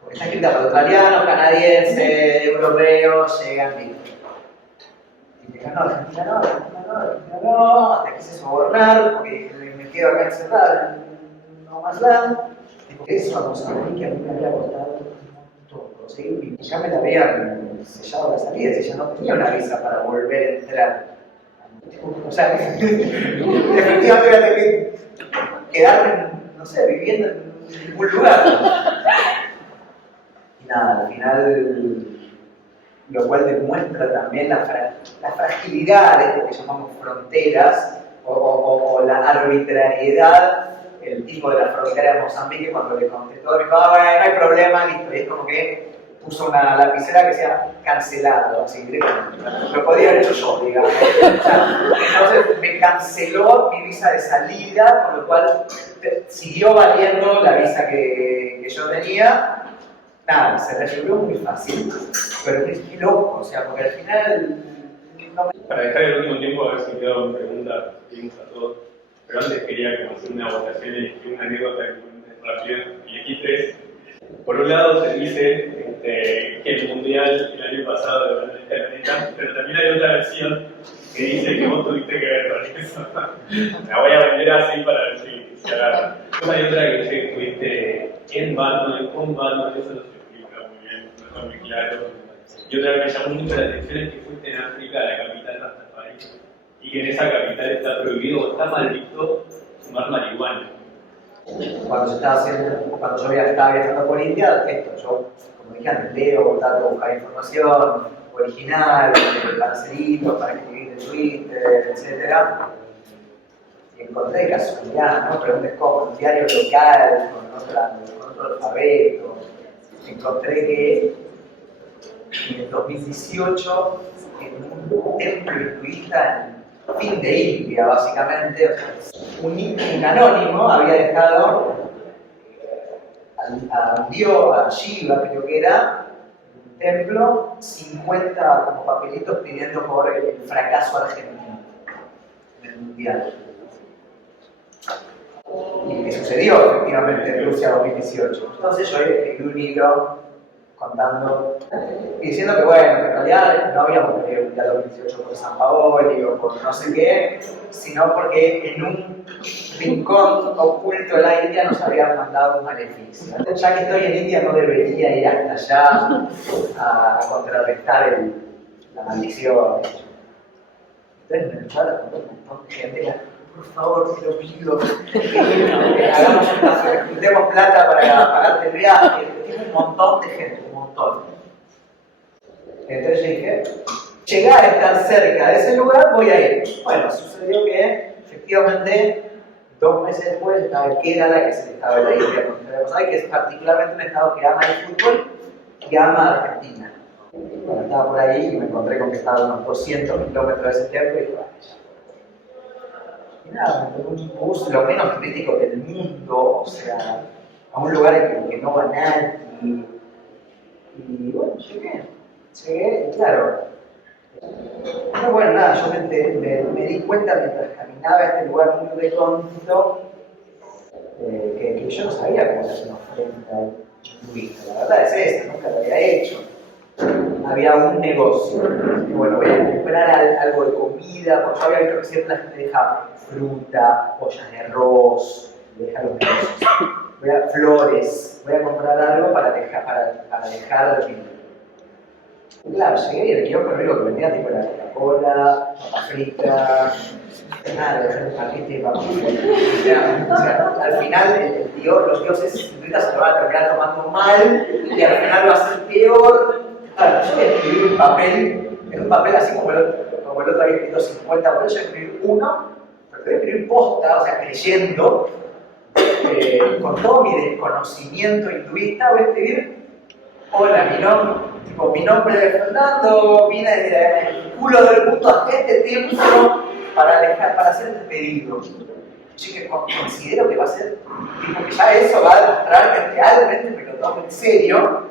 porque está escrita para australianos, canadienses, europeos, llegan y dije, no, Argentina no, Argentina no, Argentina no, hasta quise sobornar, porque me quedo acá encerrado. No más nada, eso a Mozambique a mí me había costado un montón conseguir, y ya me la habían sellado la salida, si ya no tenía una visa para volver a entrar. O sea, efectivamente iba a tener que quedarme, no sé, viviendo en ningún lugar. Y nada, al final, lo cual demuestra también la fragilidad de esto que llamamos fronteras, o la arbitrariedad. El tipo de la frontera de Mozambique, cuando le contestó, me dijo, no hay problema, listo. Y es como que puso una lapicera que decía cancelado, así directamente. Lo podía haber hecho yo, digamos. Entonces me canceló mi visa de salida, con lo cual siguió valiendo la visa que yo tenía. Nada, se resolvió muy fácil, pero es que loco, o sea, porque al final... Para dejar el último tiempo, a ver si quedaron preguntas, pedimos a todos. Pero antes quería como hacer una votación y elegir una anécdota rápida. Elegí 3. Por un lado se dice que el mundial el año pasado de Brasil era, pero también hay otra versión que dice que vos tuviste que ver con eso. La voy a vender así para ver si se agarra. Después hay otra que dice que estuviste en Batman, con Batman, eso no se explica muy bien, no está muy claro. Y otra que me llamó mucho la atención es que fuiste en África, a la capital de Rastafari. y que en esa capital está prohibido o está mal visto fumar marihuana. Cuando yo estaba viajando por India, yo, como dije antes, leo, trato de buscar información original, para seguirlo, para escribir en Twitter, etc. Y encontré casualidad, ¿no? Pregunté cómo, un diario local, con otro alfabeto. Encontré que en el 2018, en un templo hinduista en fin de India, básicamente, o sea, un anónimo había dejado a un dios, a Shiva, creo que era, en un templo, 50 como papelitos pidiendo por el fracaso argentino en el mundial. Y que sucedió efectivamente en Rusia 2018. Entonces yo escribí un libro contando y diciendo que bueno, que en realidad no habíamos perdido el Mundial 2018 por San Paoli o por no sé qué, sino porque en un rincón oculto de la India nos habían mandado un maleficio. Ya que estoy en India no debería ir hasta allá a contrarrestar la maldición. Entonces me empezaron a contar un montón de gente. Por favor, te lo pido, que hagamos juntemos plata para pagarte el viaje. Tiene un montón de gente, un montón. Entonces yo dije, llegar a estar cerca de ese lugar, voy a ir. Bueno, sucedió que efectivamente 2 meses después estaba en Kerala, que es el estado de la India, que es particularmente un estado que ama el fútbol y ama a Argentina. Bueno, estaba por ahí y me encontré con que estaba a unos 200 kilómetros de ese templo y dije, vaya. Nada, un bus lo menos turístico del mundo, o sea, a un lugar en el que no va nadie. Y bueno, llegué, y claro. Pero bueno, nada, yo me di cuenta mientras caminaba a este lugar muy recóndito que yo no sabía cómo se hace una ofrenda hinduista. La verdad es esta, nunca lo había hecho. Había un negocio. Y bueno, voy a comprar algo de comida, porque yo había visto que siempre la gente deja fruta, ollas de arroz, deja los negocios. Voy a flores, voy a comprar algo para dejar y claro, llegué y el kiosco lo único que vendía tipo era Coca-Cola, papa frita, nada, dejar el paquete de papa frita. O sea, al final los dioses hinduistas se lo van a terminar tomando mal y al final va a ser peor. Claro, yo voy a escribir en un papel así como el otro había escrito 50, pero yo voy a escribir uno, pero voy a escribir posta, o sea, creyendo, con todo mi desconocimiento hinduista, voy a escribir, hola, mi nombre es Fernando, vine del culo del mundo hasta este tiempo para hacer este pedido. Yo que considero que va a ser, tipo que ya eso va a demostrar que realmente me lo tomo en serio,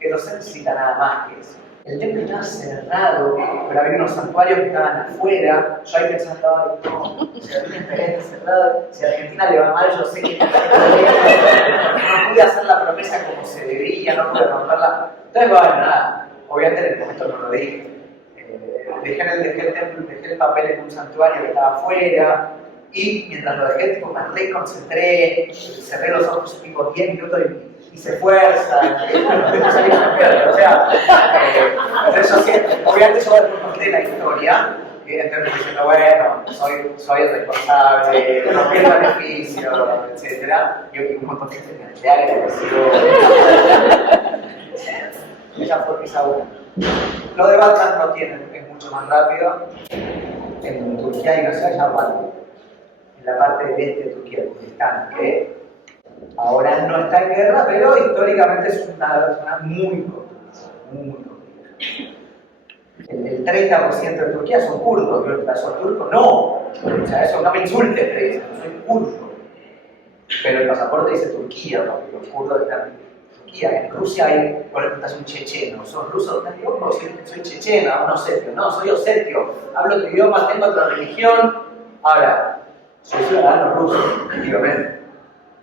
que no se necesita nada más que eso. El templo estaba cerrado, pero había unos santuarios que estaban afuera. Yo ahí pensando, ay, no, si Argentina está cerrada, si a Argentina le va mal, yo sé que no pude hacer la promesa como se debía, no pude romperla. Entonces, bueno, nada, obviamente en el momento no lo dije. Dejé el papel en un santuario que estaba afuera, y mientras lo dejé, tipo, me reconcentré, cerré los ojos tipo 10 minutos y hice fuerza, o sea, entonces yo siento, obviamente yo después conté la historia, y entonces diciendo, bueno, soy el responsable, no fui el beneficio, etc. Y un montón de gente me agradeció. Esa fue esa una. Lo de Batman no tiene, es mucho más rápido. En Turquía hay una ciudad llamada Batman, en la parte del este de Turquía, Kurdistán, que ahora no está en guerra, pero históricamente es una zona muy complicada, muy complicada. El 30% de Turquía son kurdos, yo soy turco, no. O sea, eso no me insultes, te dicen, soy kurdo. Pero el pasaporte dice Turquía, porque los kurdos están en Turquía. En Rusia hay, por ejemplo, estás un checheno, ¿sos ruso? ¿Estás loco? Soy checheno, un osetio. No, soy osetio, hablo tu idioma, tengo otra religión. Ahora, soy ciudadano ruso, efectivamente.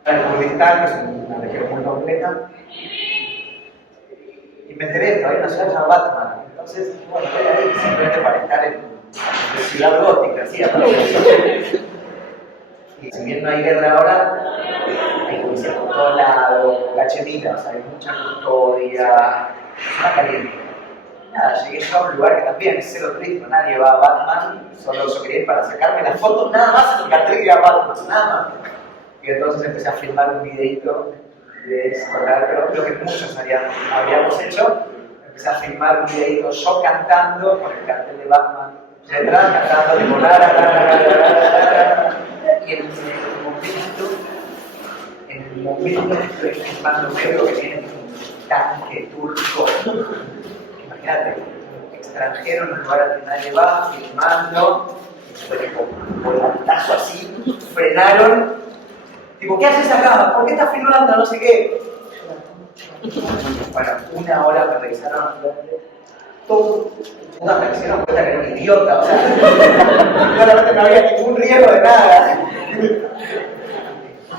En Kurdistán, que es una región muy compleja, y me enteré de que hay una ciudad llamada Batman. Entonces, bueno, estoy ahí simplemente para estar en ciudad gótica, ¿sí? Y si bien no hay guerra ahora, hay policía por todos lados, cachemitas, hay mucha custodia, está caliente. nada, llegué yo a un lugar que también es cero turístico, nadie va a Batman, solo yo quería ir para sacarme las fotos, nada más en el cartel que iba a Batman, nada más. Y entonces empecé a filmar un videito de escolar, lo que muchos habíamos hecho. Empecé a filmar un videito yo cantando con el cartel de Batman detrás, cantando de volar, y en el momento estoy filmando algo que viene un tanque turco. Imagínate, extranjero en un lugar al que nadie va, filmando, fue tipo un volantazo así, frenaron, tipo, ¿qué haces acá? ¿Por qué estás filmando? No sé qué. Bueno, una hora me revisaron todo. Me hicieron cuenta que era un idiota, o sea, claramente no había ningún riesgo de nada.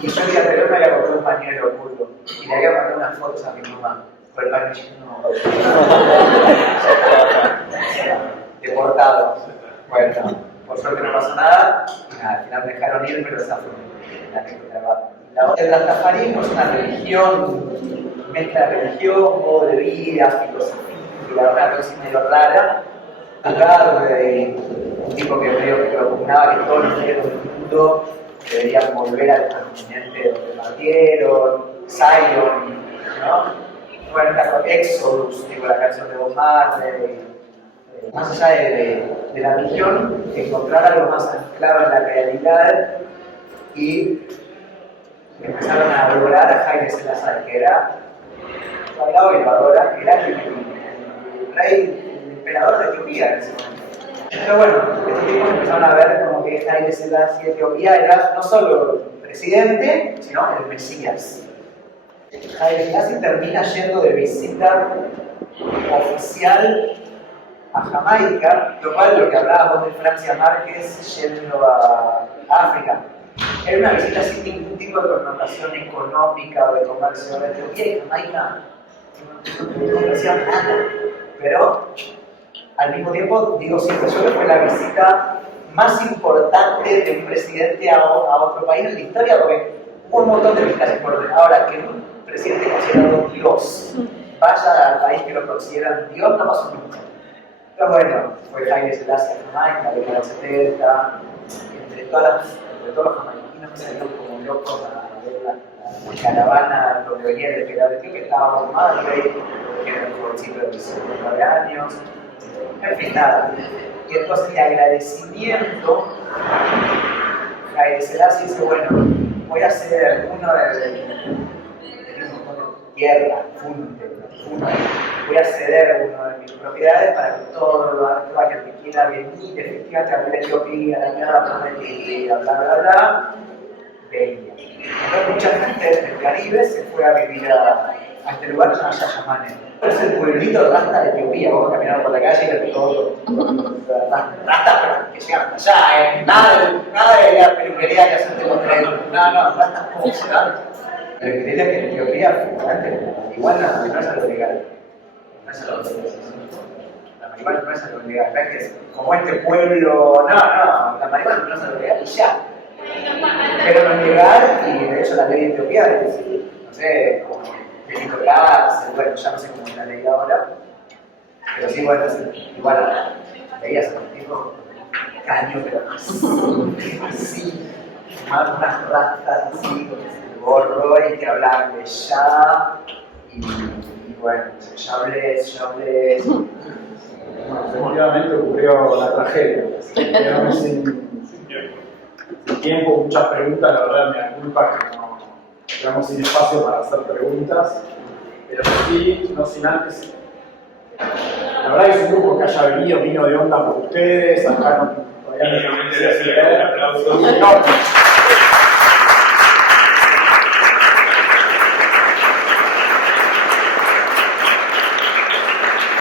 Y yo el día anterior me había comprado un pañuelo oculto y le había mandado unas fotos a mi mamá. Por el pañuelo deportado. Bueno, por suerte no pasó nada. Y nada, al final me dejaron ir, pero esa fue la anécdota. El rastafarismo es una religión, mezcla de religión, modo de vida, filosofía, la verdad que es medio rara. Un tipo que medio que propugnaba que todos los negros del mundo deberían volver al continente donde partieron, Zion, ¿no? Bueno, Exodus, digo, la canción de Bob Marley. Más allá de la religión, encontrar algo más anclado en la realidad y empezaron a adorar a Haile Selassie, que era todavía y ahora, que era el rey, el emperador de Etiopía en ese momento. Pero bueno, estos tipos empezaron a ver como que Haile Selassie de Etiopía era no solo el presidente, sino el Mesías. Haile Selassie termina yendo de visita oficial a Jamaica, lo cual lo que hablábamos de Francia Márquez yendo a África. Era una visita sin ningún tipo de connotación económica o de comercio. De Etiopía y Jamaica no hacían nada. Pero al mismo tiempo, digo siempre yo que fue la visita más importante de un presidente a otro país en la historia, porque hubo un montón de visitas importantes. Ahora, que un presidente considerado Dios vaya al país que lo consideran Dios, no pasó nunca. Pero bueno, fue Haile Selassie a Jamaica, de los 70, entre todos los jamaiquinos que salieron como locos a ver la caravana donde venía el emperador que estaba Bob Marley, que era un jovencito de 19 años, en fin, nada. Y entonces el agradecimiento, Haile Selassie dice, bueno, voy a hacer uno de tierra, voy a ceder una de mis propiedades para que todo aquel que quiera venir, efectivamente, a ver Etiopía, la tierra prometida, bla, bla, bla, venga. Entonces mucha gente del Caribe se fue a vivir a este lugar que se llama Yayamane. Es el pueblito rasta de Etiopía, vamos a caminar por la calle y ver todo. Rastas que llegan hasta allá, nada de la peluquería que hacen de los trenes. No, rastas profesionales. Lo increíble es que en Etiopía, efectivamente, igual la marihuana es algo legal. No es algo legal. La marihuana no es algo legal. No es que como este pueblo, no, la marihuana no es algo legal y ya. Pero no es legal y de hecho la ley de Etiopía es, no sé, como delito de cárcel, bueno, ya no sé cómo es la ley ahora. Pero sí, bueno, igual leías a un tipo caño, pero así, más unas rastas así, gorro y que hablaban de ya y bueno, ya hablé. Bueno, efectivamente ocurrió la tragedia. Quedamos sin tiempo, muchas preguntas, la verdad me da culpa que no quedamos sin espacio para hacer preguntas, pero sí, no sin antes. La verdad es un grupo que haya vino de onda por ustedes, acá no todavía mínimamente le hace un aplauso. No.